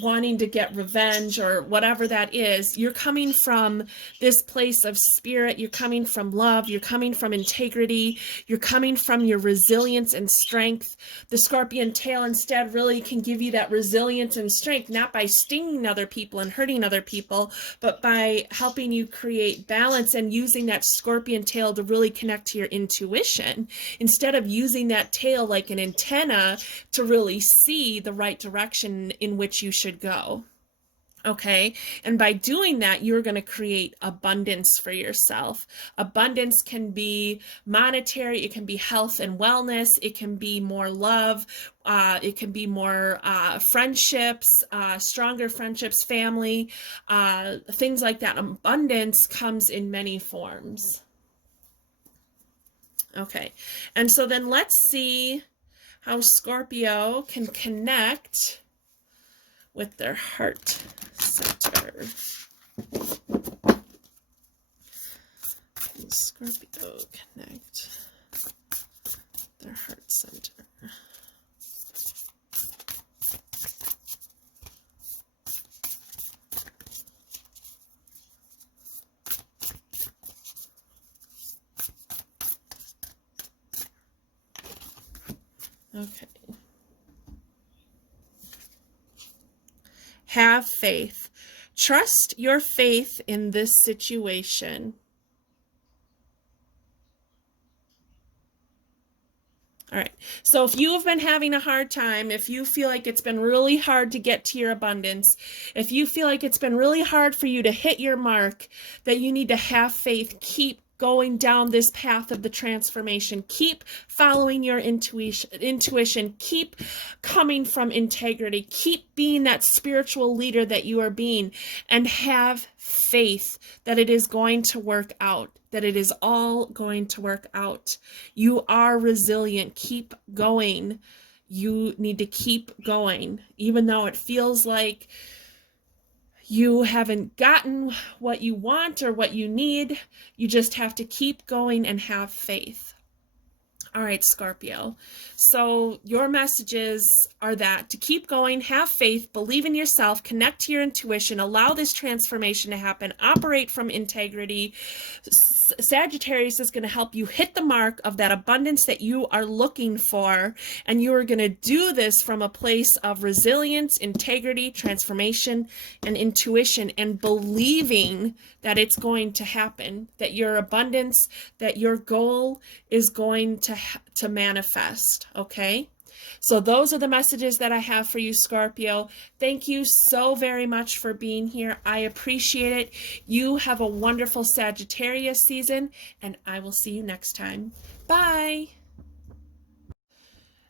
wanting to get revenge or whatever that is. You're coming from this place of spirit. You're coming from love. You're coming from integrity. You're coming from your resilience and strength. The scorpion tail instead really can give you that resilience and strength, not by stinging other people and hurting other people, but by helping you create balance and using that scorpion tail to really connect to your intuition, instead of using that tail like an antenna to really see the right direction in which you should go. Okay. And by doing that, you're going to create abundance for yourself. Abundance can be monetary. It can be health and wellness. It can be more love. It can be more friendships, stronger friendships, family, things like that. Abundance comes in many forms. Okay. And so then let's see how Scorpio can connect with their heart center. Scorpio connect their heart center. Okay. Have faith. Trust your faith in this situation. All right. So if you have been having a hard time, if you feel like it's been really hard to get to your abundance, if you feel like it's been really hard for you to hit your mark, that you need to have faith, keep going down this path of the transformation. Keep following your intuition. Keep coming from integrity. Keep being that spiritual leader that you are being, and have faith that it is going to work out, that it is all going to work out. You are resilient. Keep going. You need to keep going, even though it feels like you haven't gotten what you want or what you need. You just have to keep going and have faith. All right, Scorpio. So your messages are that to keep going, have faith, believe in yourself, connect to your intuition, allow this transformation to happen, operate from integrity. Sagittarius is going to help you hit the mark of that abundance that you are looking for. And you are going to do this from a place of resilience, integrity, transformation, and intuition, and believing that it's going to happen, that your abundance, that your goal is going to manifest. Okay. So those are the messages that I have for you, Scorpio. Thank you so very much for being here. I appreciate it. You have a wonderful Sagittarius season, and I will see you next time. Bye.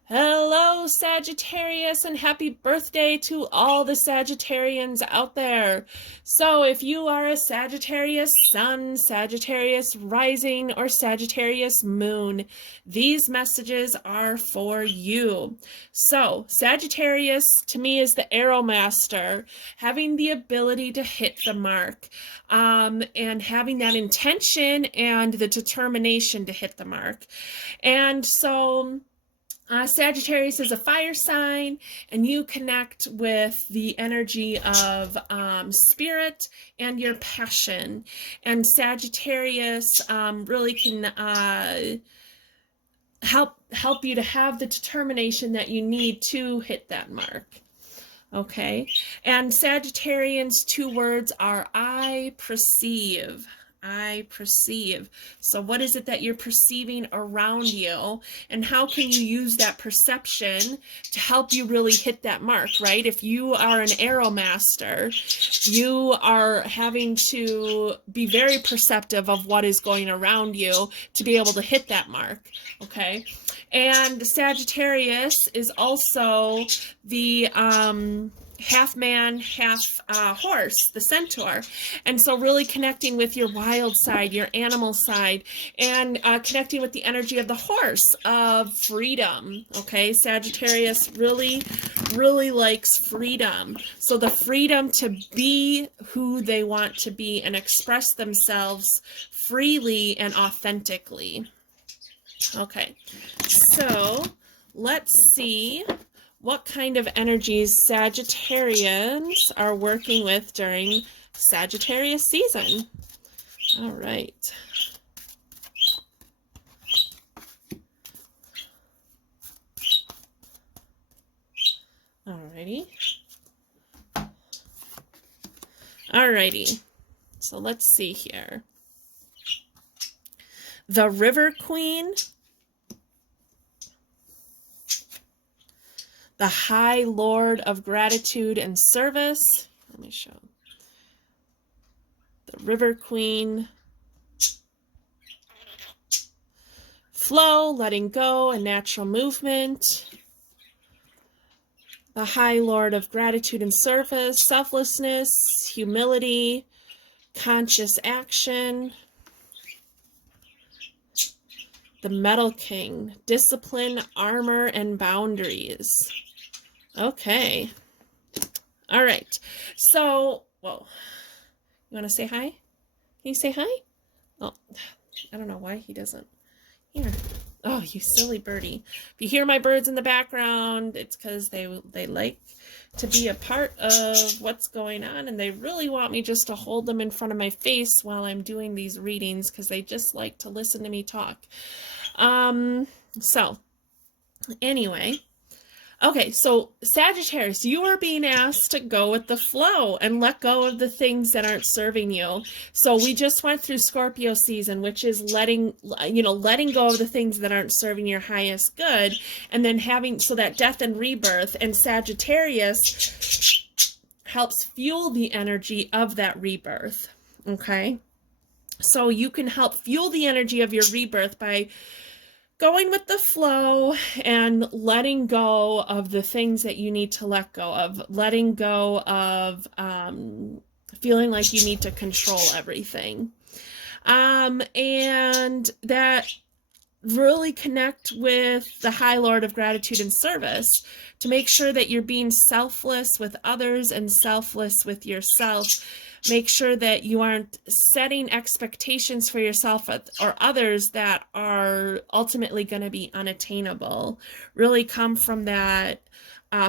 Hello, Sagittarius, and happy birthday to all the Sagittarians out there. So if you are a Sagittarius sun, Sagittarius rising, or Sagittarius moon, these messages are for you. So Sagittarius, to me, is the arrow master, having the ability to hit the mark, and having that intention and the determination to hit the mark. And so Sagittarius is a fire sign, and you connect with the energy of spirit and your passion. And Sagittarius really can help you to have the determination that you need to hit that mark. Okay. And Sagittarians' two words are I perceive. I perceive. So what is it that you're perceiving around you, and how can you use that perception to help you really hit that mark, right? If you are an arrow master, you are having to be very perceptive of what is going around you to be able to hit that mark, okay? And Sagittarius is also the half man, half horse, the centaur. And so really connecting with your wild side, your animal side, and connecting with the energy of the horse, of freedom. Okay, Sagittarius really likes freedom. So the freedom to be who they want to be and express themselves freely and authentically. Okay, so let's see what kind of energies Sagittarians are working with during Sagittarius season. All right. Alrighty. Alrighty. So let's see here. The River Queen, the High Lord of Gratitude and Service. Let me show. The River Queen. Flow, letting go, and natural movement. The High Lord of Gratitude and Service, selflessness, humility, conscious action. The Metal King, discipline, armor, and boundaries. Okay. All right. So, whoa. You want to say hi? Can you say hi? Oh, I don't know why he doesn't. Here. Oh, you silly birdie. If you hear my birds in the background, it's because they like to be a part of what's going on, and they really want me just to hold them in front of my face while I'm doing these readings because they just like to listen to me talk. So anyway, okay, so Sagittarius, you are being asked to go with the flow and let go of the things that aren't serving you. So we just went through Scorpio season, which is letting go of the things that aren't serving your highest good, and then having, so that death and rebirth, and Sagittarius helps fuel the energy of that rebirth. Okay. So you can help fuel the energy of your rebirth by going with the flow and letting go of the things that you need to let go of, letting go of feeling like you need to control everything. And that really connect with the High Lord of Gratitude and Service to make sure that you're being selfless with others and selfless with yourself. Make sure that you aren't setting expectations for yourself or others that are ultimately going to be unattainable. Really come from that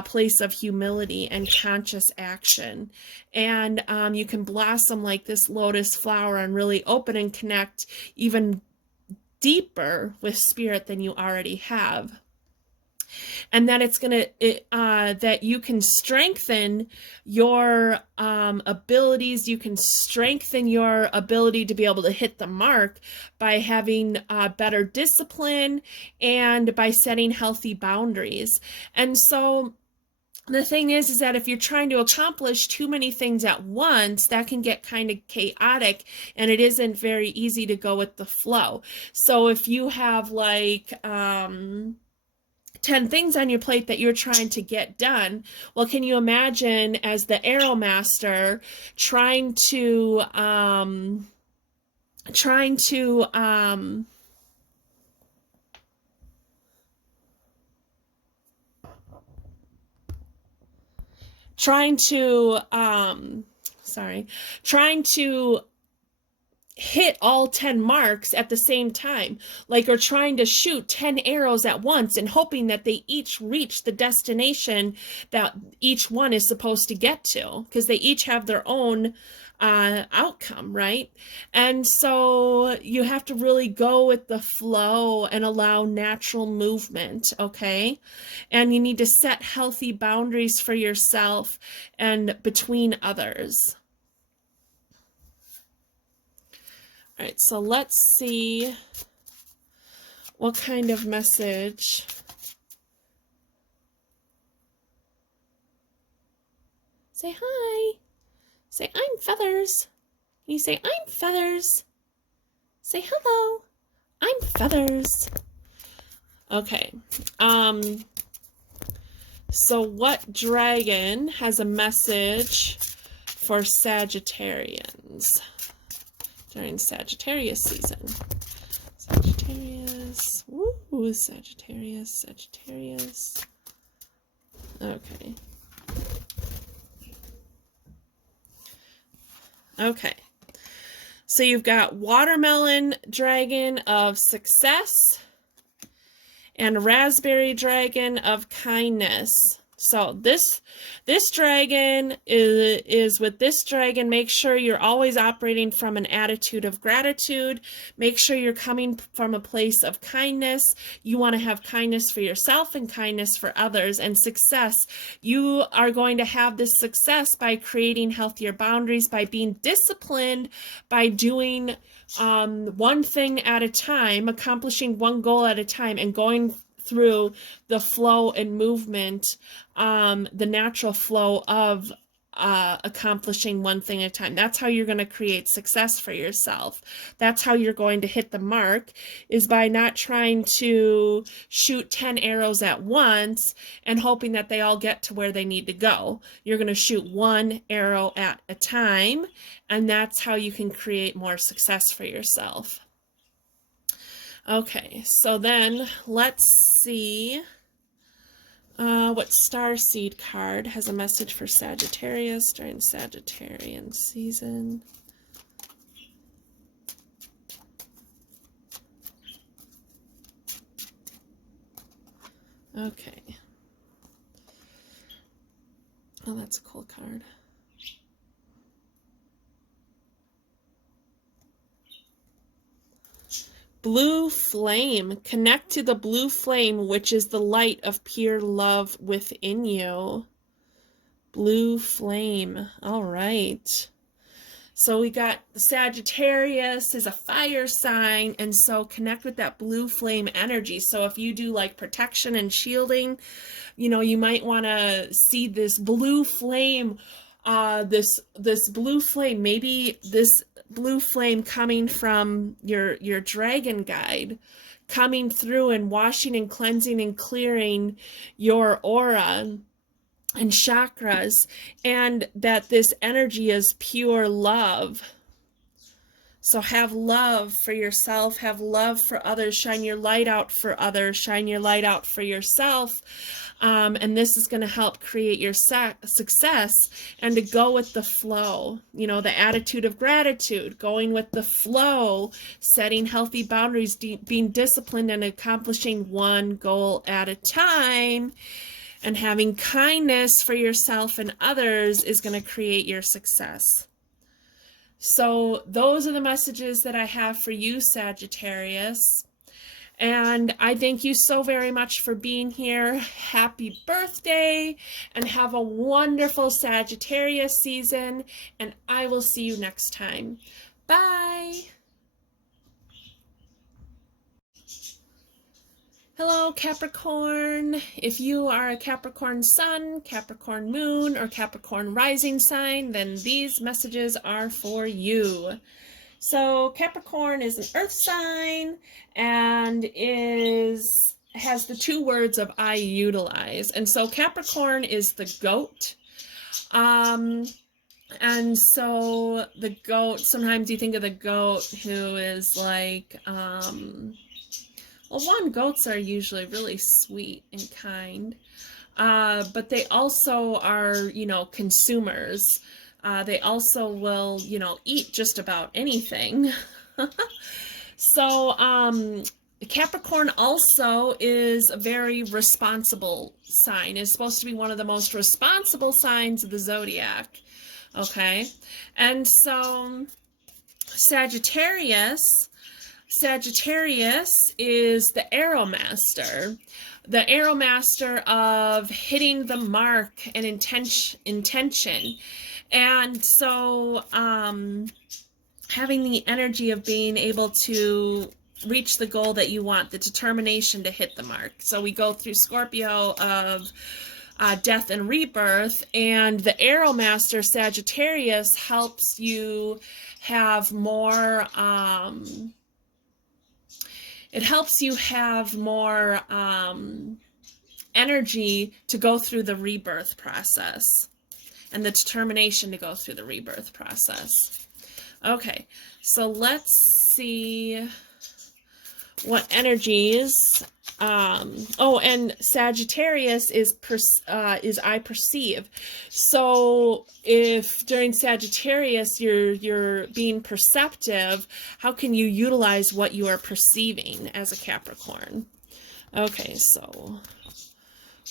place of humility and conscious action. And you can blossom like this lotus flower and really open and connect even deeper with spirit than you already have. And that it's going to, that you can strengthen your abilities. You can strengthen your ability to be able to hit the mark by having better discipline and by setting healthy boundaries. And so the thing is that if you're trying to accomplish too many things at once, that can get kind of chaotic, and it isn't very easy to go with the flow. So if you have like 10 things on your plate that you're trying to get done, well, can you imagine as the arrow master trying to hit all 10 marks at the same time, like, or trying to shoot 10 arrows at once and hoping that they each reach the destination that each one is supposed to get to, because they each have their own outcome, right? And so you have to really go with the flow and allow natural movement, okay? And you need to set healthy boundaries for yourself and between others. All right, so let's see what kind of message say hi. Say, I'm Feathers. Can you say, I'm Feathers? Say hello. I'm Feathers. Okay. So what dragon has a message for Sagittarians during Sagittarius season? Sagittarius. Woo, Sagittarius. Okay. Okay. So you've got Watermelon Dragon of Success and Raspberry Dragon of Kindness. So this dragon is with this dragon. Make sure you're always operating from an attitude of gratitude. Make sure you're coming from a place of kindness. You want to have kindness for yourself and kindness for others, and success. You are going to have this success by creating healthier boundaries, by being disciplined, by doing one thing at a time, accomplishing one goal at a time, and going through the flow and movement, the natural flow of accomplishing one thing at a time. That's how you're going to create success for yourself. That's how you're going to hit the mark, is by not trying to shoot 10 arrows at once and hoping that they all get to where they need to go. You're going to shoot one arrow at a time, and that's how you can create more success for yourself. Okay, so then let's see what Starseed card has a message for Sagittarius during Sagittarian season. Okay. Oh, that's a cool card. Blue flame. Connect to the blue flame, which is the light of pure love within you. Blue flame. All right. So we got Sagittarius is a fire sign, and so connect with that blue flame energy. So if you do like protection and shielding, you know, you might want to see this blue flame, this blue flame, maybe this blue flame coming from your dragon guide, coming through and washing and cleansing and clearing your aura and chakras, and that this energy is pure love. So have love for yourself, have love for others, shine your light out for others, shine your light out for yourself. And this is going to help create your success, and to go with the flow, you know, the attitude of gratitude, going with the flow, setting healthy boundaries, being disciplined, and accomplishing one goal at a time, and having kindness for yourself and others is going to create your success. So those are the messages that I have for you, Sagittarius. And I thank you so very much for being here. Happy birthday, and have a wonderful Sagittarius season. And I will see you next time. Bye. Hello, Capricorn. If you are a Capricorn sun, Capricorn moon, or Capricorn rising sign, then these messages are for you. So Capricorn is an earth sign and has the two words of I utilize. And so Capricorn is the goat. And so the goat, sometimes you think of the goat who is like, well, goats are usually really sweet and kind, but they also are, you know, consumers. They also will, you know, eat just about anything. So Capricorn also is a very responsible sign. It's supposed to be one of the most responsible signs of the zodiac. Okay. And so Sagittarius is the arrow master. The arrow master of hitting the mark and intention. And so having the energy of being able to reach the goal that you want, the determination to hit the mark. So we go through Scorpio of death and rebirth, and the arrow master Sagittarius helps you have more energy to go through the rebirth process, and the determination to go through the rebirth process. Okay, so let's see what energies. Oh, and Sagittarius is I perceive. So if during Sagittarius you're being perceptive, how can you utilize what you are perceiving as a Capricorn? Okay, so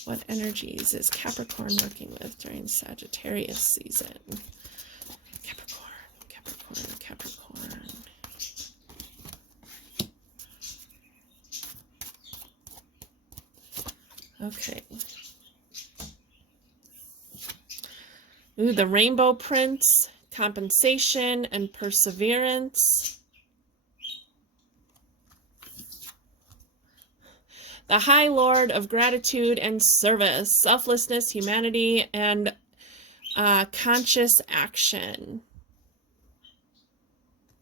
What energies is Capricorn working with during Sagittarius season? Capricorn, Capricorn, Capricorn. Okay. Ooh, the Rainbow Prince, compensation and perseverance. The High Lord of gratitude and service, selflessness, humanity, and conscious action.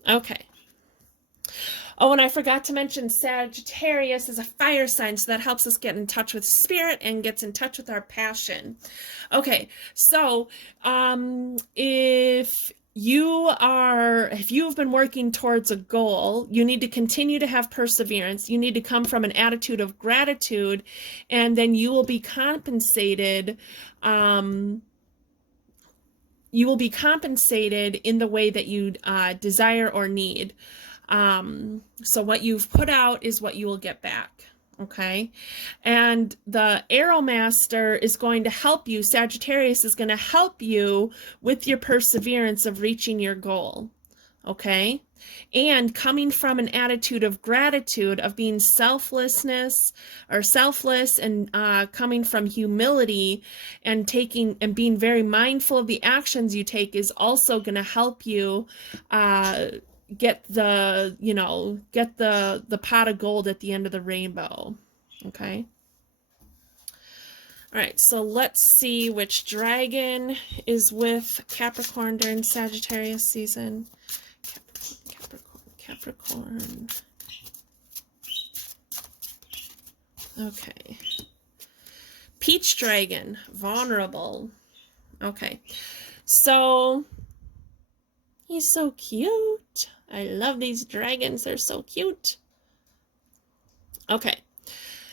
Okay. Oh, and I forgot to mention Sagittarius is a fire sign, so that helps us get in touch with spirit and gets in touch with our passion. Okay, so if you've been working towards a goal, you need to continue to have perseverance. You need to come from an attitude of gratitude, and then you will be compensated. You will be compensated in the way that you desire or need. So what you've put out is what you will get back. Okay. And the Arrow Master is going to help you. Sagittarius is going to help you with your perseverance of reaching your goal. Okay. And coming from an attitude of gratitude, of being selfless, and coming from humility and being very mindful of the actions you take is also going to help you, get the pot of gold at the end of the rainbow. Okay. All right, so let's see which dragon is with Capricorn during Sagittarius season. Capricorn. Okay. Peach dragon, vulnerable. Okay. So he's so cute. I love these dragons. They're so cute. Okay.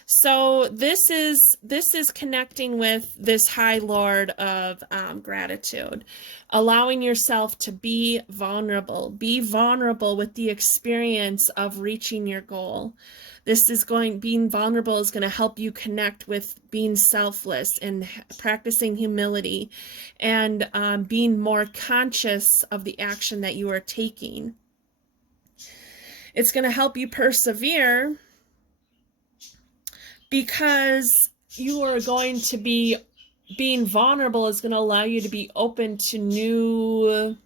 So this is connecting with this High Lord of gratitude, allowing yourself to be vulnerable with the experience of reaching your goal. Being vulnerable is going to help you connect with being selfless and practicing humility and being more conscious of the action that you are taking. It's going to help you persevere because you are going to be, being vulnerable is going to allow you to be open to new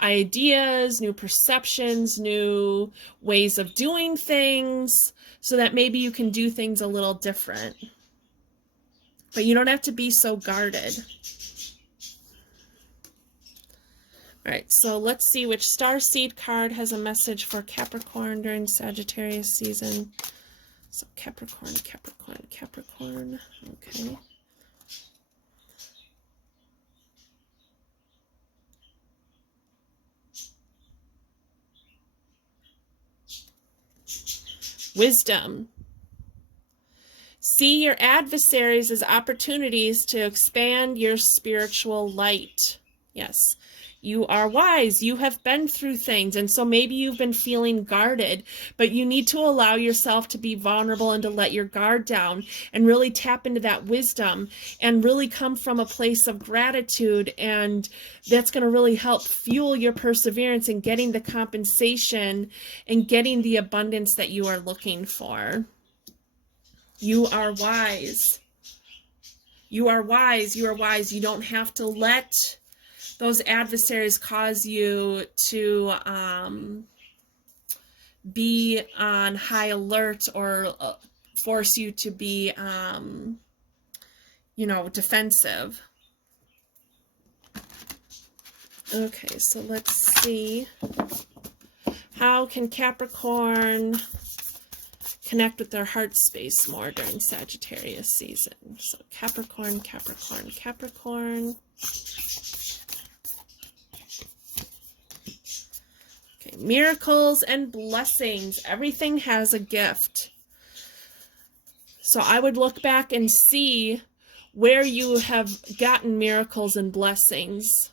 ideas, new perceptions, new ways of doing things, so that maybe you can do things a little different. But you don't have to be so guarded. All right, so let's see which Starseed card has a message for Capricorn during Sagittarius season. So Capricorn, Capricorn, Capricorn. Okay. Wisdom. See your adversaries as opportunities to expand your spiritual light. Yes, you are wise. You have been through things, and so maybe you've been feeling guarded, but you need to allow yourself to be vulnerable and to let your guard down and really tap into that wisdom and really come from a place of gratitude, and that's going to really help fuel your perseverance in getting the compensation and getting the abundance that you are looking for. You are wise. You are wise. You are wise. You don't have to let those adversaries cause you to be on high alert or force you to be, defensive. Okay, so let's see. How can Capricorn connect with their heart space more during Sagittarius season? So Capricorn, Capricorn, Capricorn. Okay, miracles and blessings. Everything has a gift. So I would look back and see where you have gotten miracles and blessings.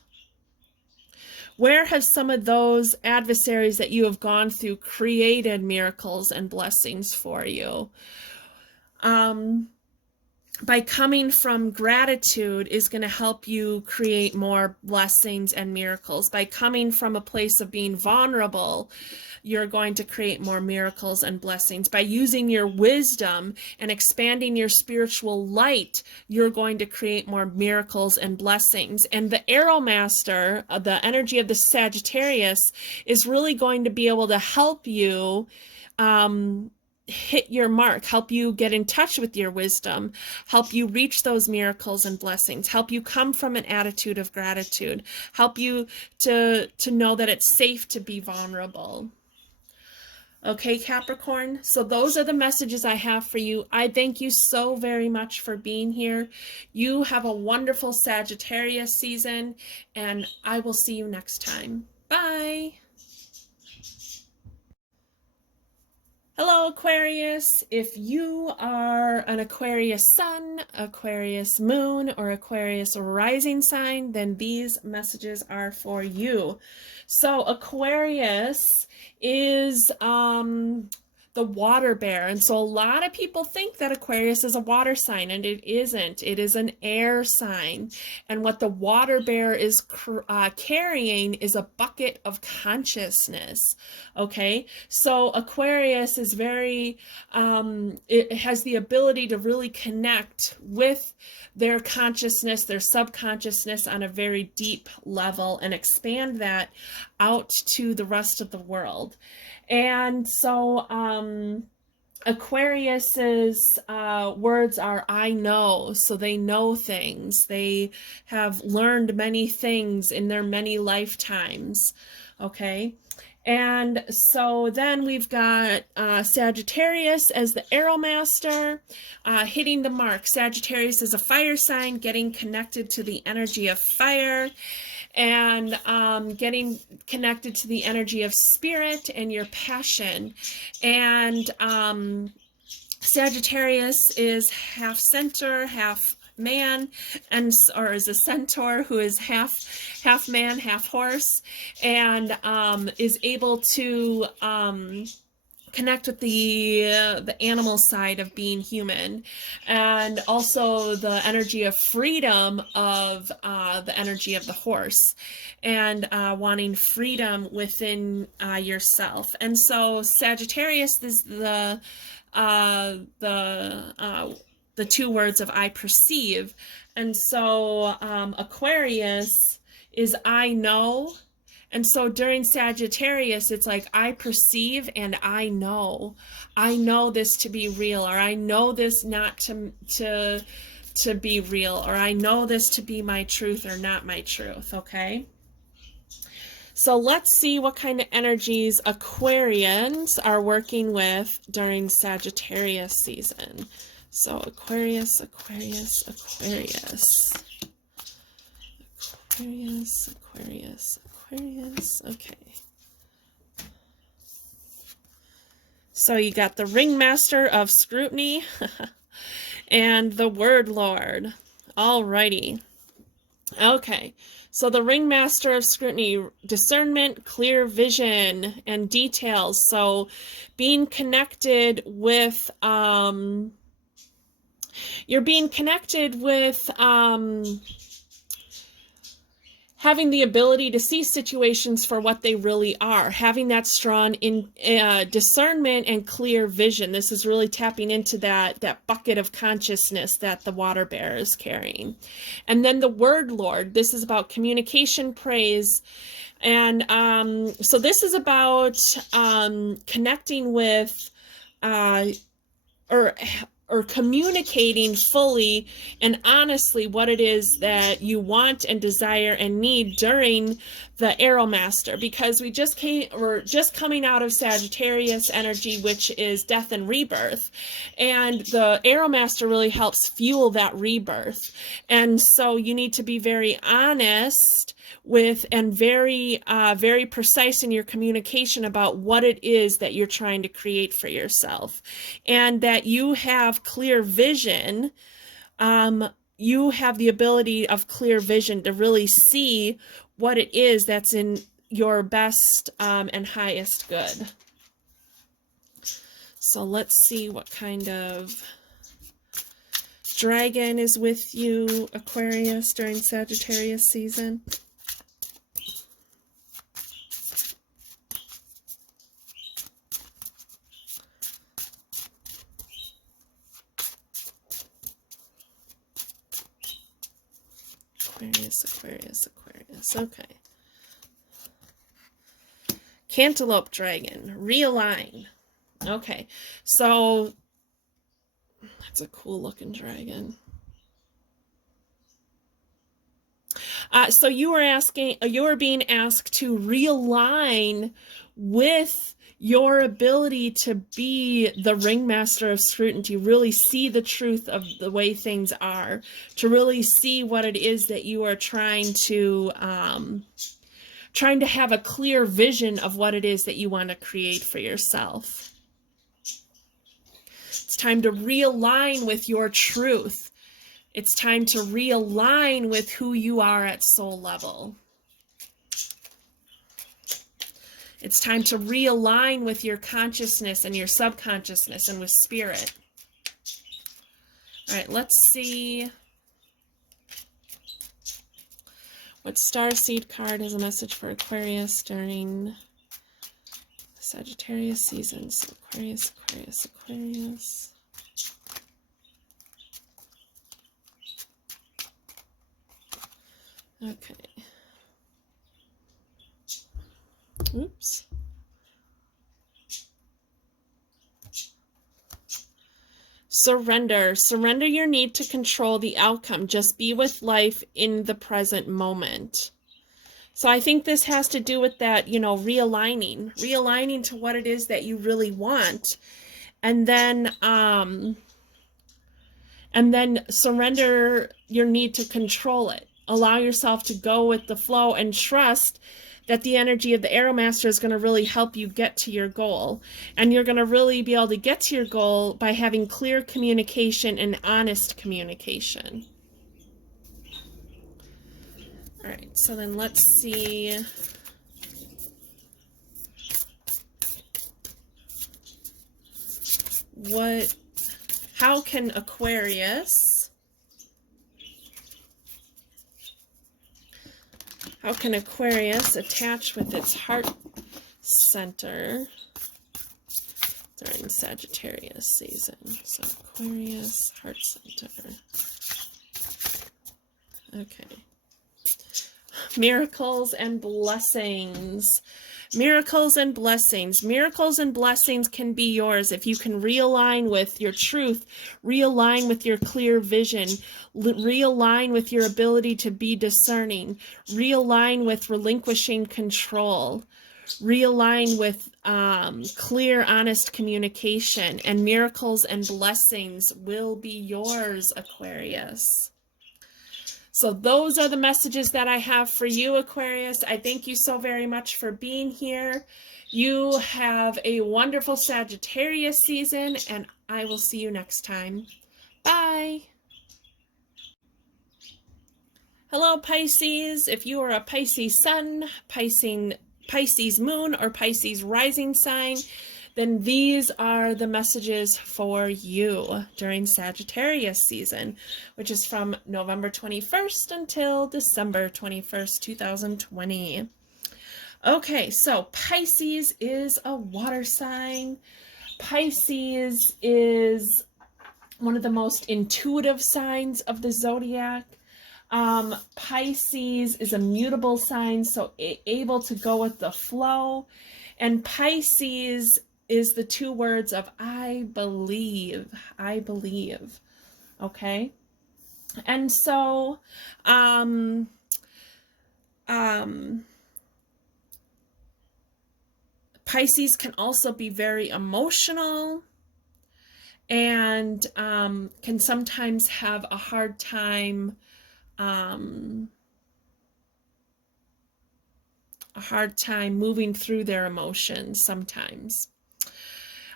Where have some of those adversaries that you have gone through created miracles and blessings for you? by coming from gratitude is going to help you create more blessings and miracles. By coming from a place of being vulnerable, you're going to create more miracles and blessings. By using your wisdom and expanding your spiritual light, you're going to create more miracles and blessings. And the Arrow Master, the energy of the Sagittarius, is really going to be able to help you hit your mark, help you get in touch with your wisdom, help you reach those miracles and blessings, help you come from an attitude of gratitude, help you to know that it's safe to be vulnerable. Okay, Capricorn, so those are the messages I have for you. I thank you so very much for being here. You have a wonderful Sagittarius season, and I will see you next time. Bye. Hello, Aquarius. If you are an Aquarius sun, Aquarius moon, or Aquarius rising sign, then these messages are for you. So Aquarius is the water bear. And so a lot of people think that Aquarius is a water sign, and it isn't. It is an air sign. And what the water bear is carrying is a bucket of consciousness. Okay, so Aquarius is very, it has the ability to really connect with their consciousness, their subconsciousness on a very deep level, and expand that out to the rest of the world. And so Aquarius's words are I know, so they know things. They have learned many things in their many lifetimes. Okay. And so then we've got Sagittarius as the Arrow Master, hitting the mark. Sagittarius is a fire sign, getting connected to the energy of fire, and getting connected to the energy of spirit and your passion. And Sagittarius is half centaur, half man, and or is a centaur who is half man, half horse, and is able to connect with the animal side of being human, and also the energy of freedom of the energy of the horse, and wanting freedom within yourself. And so Sagittarius is the two words of I perceive. And so Aquarius is I know. And so during Sagittarius, it's like I perceive and I know this to be real, or I know this not to be real, or I know this to be my truth or not my truth. Okay. So let's see what kind of energies Aquarians are working with during Sagittarius season. So Aquarius, Aquarius, Aquarius. Aquarius, Aquarius, Aquarius. Okay. So you got the Ringmaster of Scrutiny and the Word Lord. Alrighty. Okay. So the Ringmaster of Scrutiny, discernment, clear vision, and details. So being connected with, you're being connected with having the ability to see situations for what they really are, having that strong discernment and clear vision. This is really tapping into that bucket of consciousness that the water bear is carrying. And then the Word Lord, this is about communication, praise. And so this is about connecting with or communicating fully and honestly what it is that you want and desire and need during the Arrow Master, because we're just coming out of Sagittarius energy, which is death and rebirth, and the Arrow Master really helps fuel that rebirth. And so you need to be very honest with and very precise in your communication about what it is that you're trying to create for yourself, and that you have clear vision. You have the ability of clear vision to really see what it is that's in your best and highest good. So let's see what kind of dragon is with you, Aquarius, during Sagittarius season. Aquarius, Aquarius, Aquarius. Okay. Cantaloupe dragon. Realign. Okay. So that's a cool looking dragon. So you are being asked to realign with your ability to be the ringmaster of scrutiny, to really see the truth of the way things are, to really see what it is that you are trying to have a clear vision of what it is that you want to create for yourself. It's time to realign with your truth. It's time to realign with who you are at soul level. It's time to realign with your consciousness and your subconsciousness and with spirit. All right, let's see what Starseed card has a message for Aquarius during Sagittarius season. So Aquarius, Aquarius, Aquarius. Okay. Oops. Surrender. Surrender your need to control the outcome. Just be with life in the present moment. So I think this has to do with that, you know, realigning to what it is that you really want. And then surrender your need to control it. Allow yourself to go with the flow and trust that the energy of the Arrow Master is going to really help you get to your goal. And you're going to really be able to get to your goal by having clear communication and honest communication. All right, so then let's see. How can Aquarius attach with its heart center during Sagittarius season? So Aquarius, heart center. Okay. Miracles and blessings. Miracles and blessings. Miracles and blessings can be yours if you can realign with your truth, realign with your clear vision, realign with your ability to be discerning, realign with relinquishing control, realign with clear, honest communication, and miracles and blessings will be yours, Aquarius. So those are the messages that I have for you, Aquarius. I thank you so very much for being here. You have a wonderful Sagittarius season, and I will see you next time. Bye. Hello, Pisces. If you are a Pisces sun, Pisces moon, or Pisces rising sign, then these are the messages for you during Sagittarius season, which is from November 21st until December 21st, 2020. Okay, so Pisces is a water sign. Pisces is one of the most intuitive signs of the zodiac. Pisces is a mutable sign, so able to go with the flow. And Pisces is the two words of I believe. I believe. Okay? And so, Pisces can also be very emotional and can sometimes have a hard time moving through their emotions sometimes.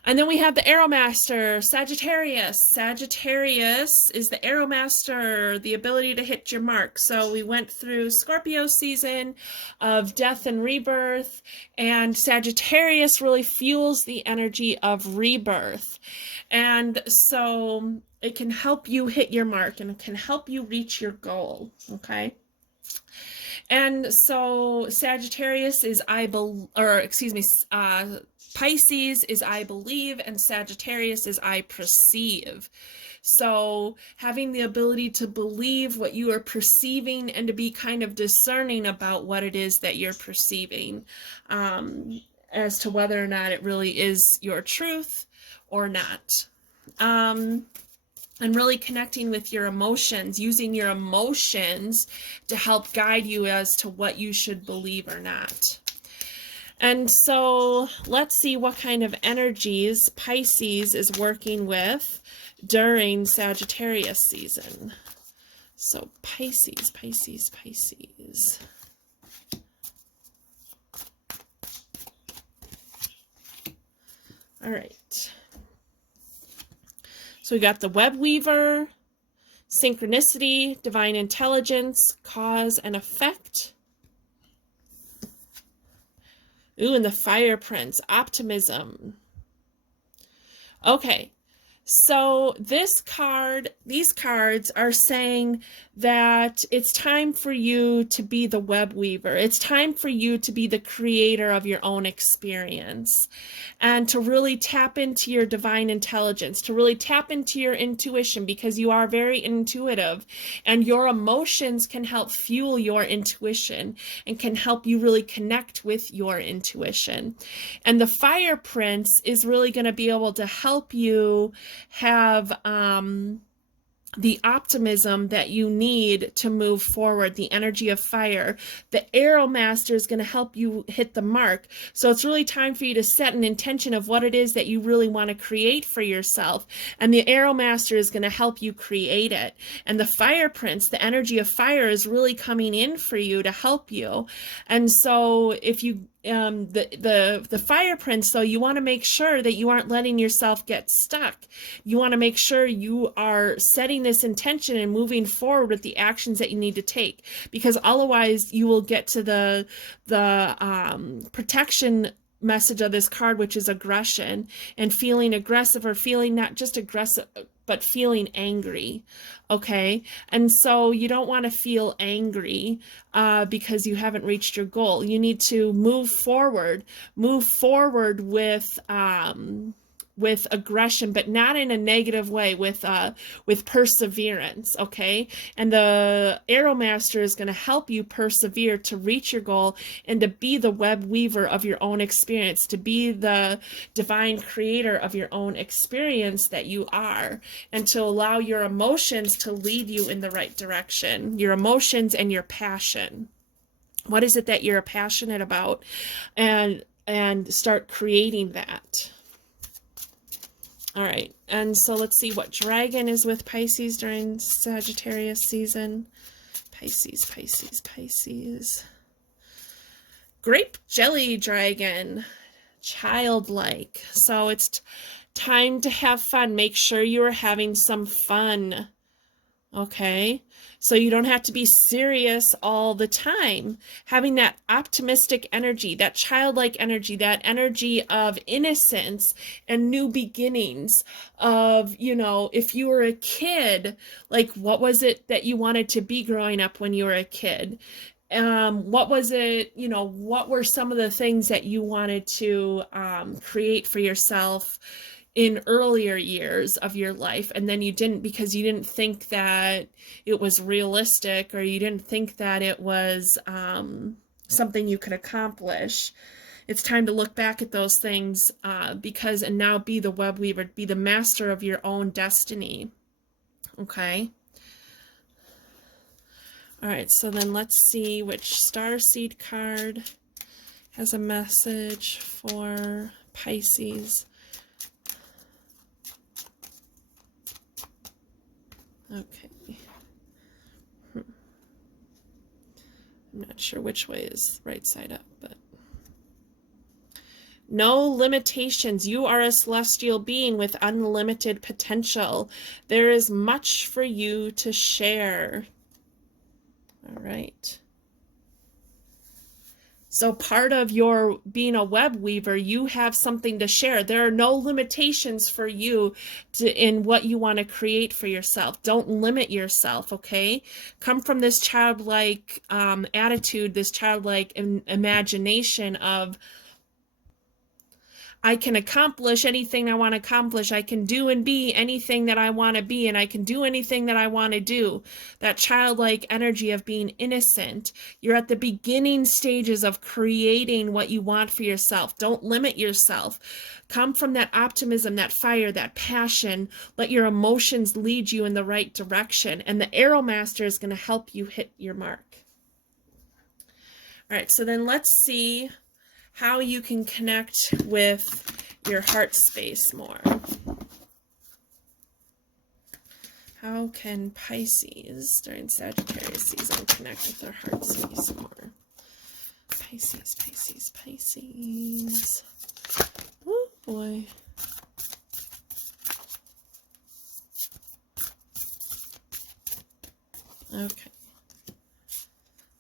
And then we have the Arrow Master, Sagittarius. Sagittarius is the Arrow Master, the ability to hit your mark. So we went through Scorpio season of death and rebirth, and Sagittarius really fuels the energy of rebirth. And so it can help you hit your mark and it can help you reach your goal, okay? And so Sagittarius is Pisces is I believe, and Sagittarius is I perceive. So having the ability to believe what you are perceiving and to be kind of discerning about what it is that you're perceiving, as to whether or not it really is your truth or not. And really connecting with your emotions, using your emotions to help guide you as to what you should believe or not. And so let's see what kind of energies Pisces is working with during Sagittarius season. So Pisces. All right. So we got the web weaver, synchronicity, divine intelligence, cause and effect. Ooh, and the fire prince, optimism. Okay. So these cards are saying that it's time for you to be the web weaver. It's time for you to be the creator of your own experience and to really tap into your divine intelligence, to really tap into your intuition, because you are very intuitive and your emotions can help fuel your intuition and can help you really connect with your intuition. And the fire prince is really going to be able to help you have the optimism that you need to move forward, the energy of fire. The Arrow Master is going to help you hit the mark. So it's really time for you to set an intention of what it is that you really want to create for yourself. And the Arrow Master is going to help you create it. And the Fire Prince, the energy of fire, is really coming in for you to help you. And so if you the fire prince, though, you want to make sure that you aren't letting yourself get stuck. You want to make sure you are setting this intention and moving forward with the actions that you need to take, because otherwise you will get to the protection message of this card, which is aggression, and feeling aggressive, or feeling not just aggressive but feeling angry. Okay, and so you don't want to feel angry because you haven't reached your goal. You need to move forward with aggression, but not in a negative way, with perseverance. Okay, and the Arrow Master is going to help you persevere to reach your goal and to be the web weaver of your own experience, to be the divine creator of your own experience that you are, and to allow your emotions to lead you in the right direction, your emotions and your passion. What is it that you're passionate about? And start creating that. All right, and so let's see what dragon is with Pisces during Sagittarius season. Pisces. Grape jelly dragon, childlike. So it's time to have fun. Make sure you are having some fun. Okay, so you don't have to be serious all the time. Having that optimistic energy, that childlike energy, that energy of innocence and new beginnings, of, you know, if you were a kid, like, what was it that you wanted to be growing up when you were a kid? What was it, you know, what were some of the things that you wanted to create for yourself in earlier years of your life, and then you didn't, because you didn't think that it was realistic, or you didn't think that it was something you could accomplish. It's time to look back at those things and now be the web weaver, be the master of your own destiny. Okay. All right, so then let's see which starseed card has a message for Pisces. Okay. I'm not sure which way is right side up, but No limitations. You are a celestial being with unlimited potential. There is much for you to share. All right. So part of your being a web weaver, you have something to share. There are no limitations for you in what you want to create for yourself. Don't limit yourself, okay? Come from this childlike attitude, this childlike imagination of, I can accomplish anything I want to accomplish. I can do and be anything that I want to be, and I can do anything that I want to do. That childlike energy of being innocent. You're at the beginning stages of creating what you want for yourself. Don't limit yourself. Come from that optimism, that fire, that passion. Let your emotions lead you in the right direction. And the Arrow Master is going to help you hit your mark. All right, so then let's see how you can connect with your heart space more. How can Pisces during Sagittarius season connect with their heart space more? Pisces, Pisces, Pisces. Oh boy. Okay.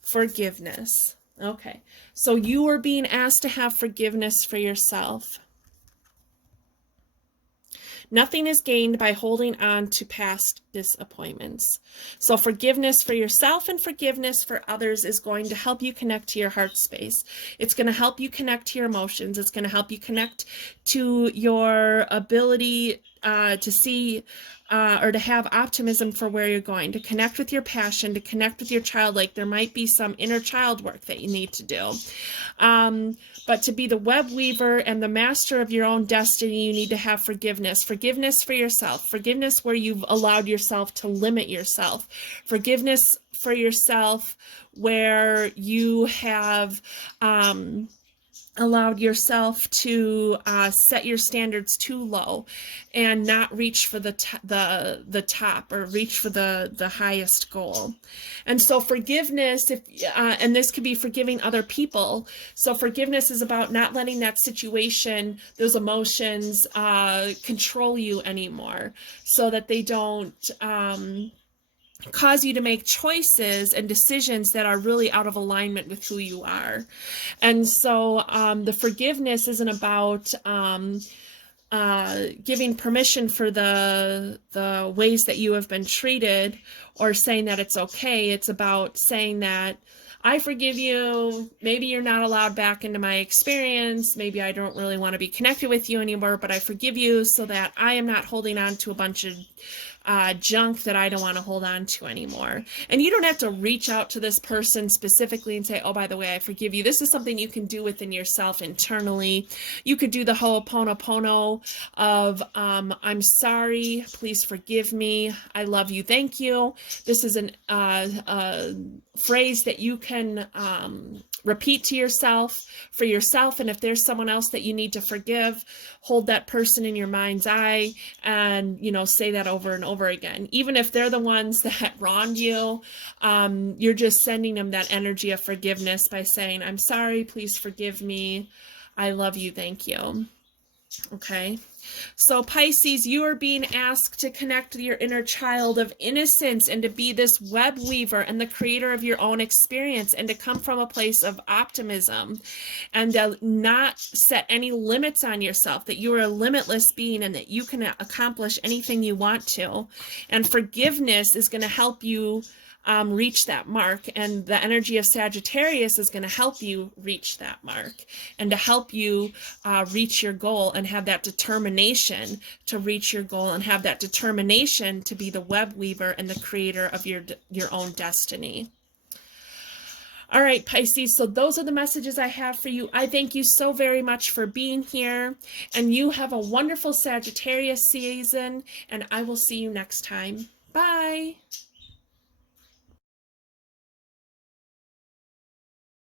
Forgiveness. Okay, so you are being asked to have forgiveness for yourself. Nothing is gained by holding on to past disappointments. So forgiveness for yourself and forgiveness for others is going to help you connect to your heart space. It's going to help you connect to your emotions. It's going to help you connect to your ability to see or to have optimism for where you're going, to connect with your passion, to connect with your child. Like there might be some inner child work that you need to do. But to be the web weaver and the master of your own destiny, you need to have forgiveness. Forgiveness for yourself. Forgiveness where you've allowed yourself to limit yourself. Forgiveness for yourself where you have allowed yourself to set your standards too low and not reach for the top or reach for the highest goal. And so forgiveness, and this could be forgiving other people. So forgiveness is about not letting that situation, those emotions, control you anymore, so that they don't cause you to make choices and decisions that are really out of alignment with who you are. And so the forgiveness isn't about giving permission for the ways that you have been treated or saying that it's okay. It's about saying that I forgive you. Maybe you're not allowed back into my experience. Maybe I don't really want to be connected with you anymore, but I forgive you so that I am not holding on to a bunch of junk that I don't want to hold on to anymore. And you don't have to reach out to this person specifically and say, oh, by the way, I forgive you. This is something you can do within yourself internally. You could do the Ho'oponopono of, I'm sorry, please forgive me. I love you. Thank you. This is a phrase that you can repeat to yourself for yourself. And if there's someone else that you need to forgive, hold that person in your mind's eye and, say that over and over again. Even if they're the ones that wronged you, you're just sending them that energy of forgiveness by saying, I'm sorry, please forgive me. I love you. Thank you. Okay. So Pisces, you are being asked to connect with your inner child of innocence and to be this web weaver and the creator of your own experience, and to come from a place of optimism and to not set any limits on yourself, that you are a limitless being and that you can accomplish anything you want to. And forgiveness is going to help you reach that mark, and the energy of Sagittarius is going to help you reach that mark and to help you reach your goal and have that determination to reach your goal and have that determination to be the web weaver and the creator of your own destiny. All right, Pisces, so those are the messages I have for you. I thank you so very much for being here, and you have a wonderful Sagittarius season, and I will see you next time. Bye.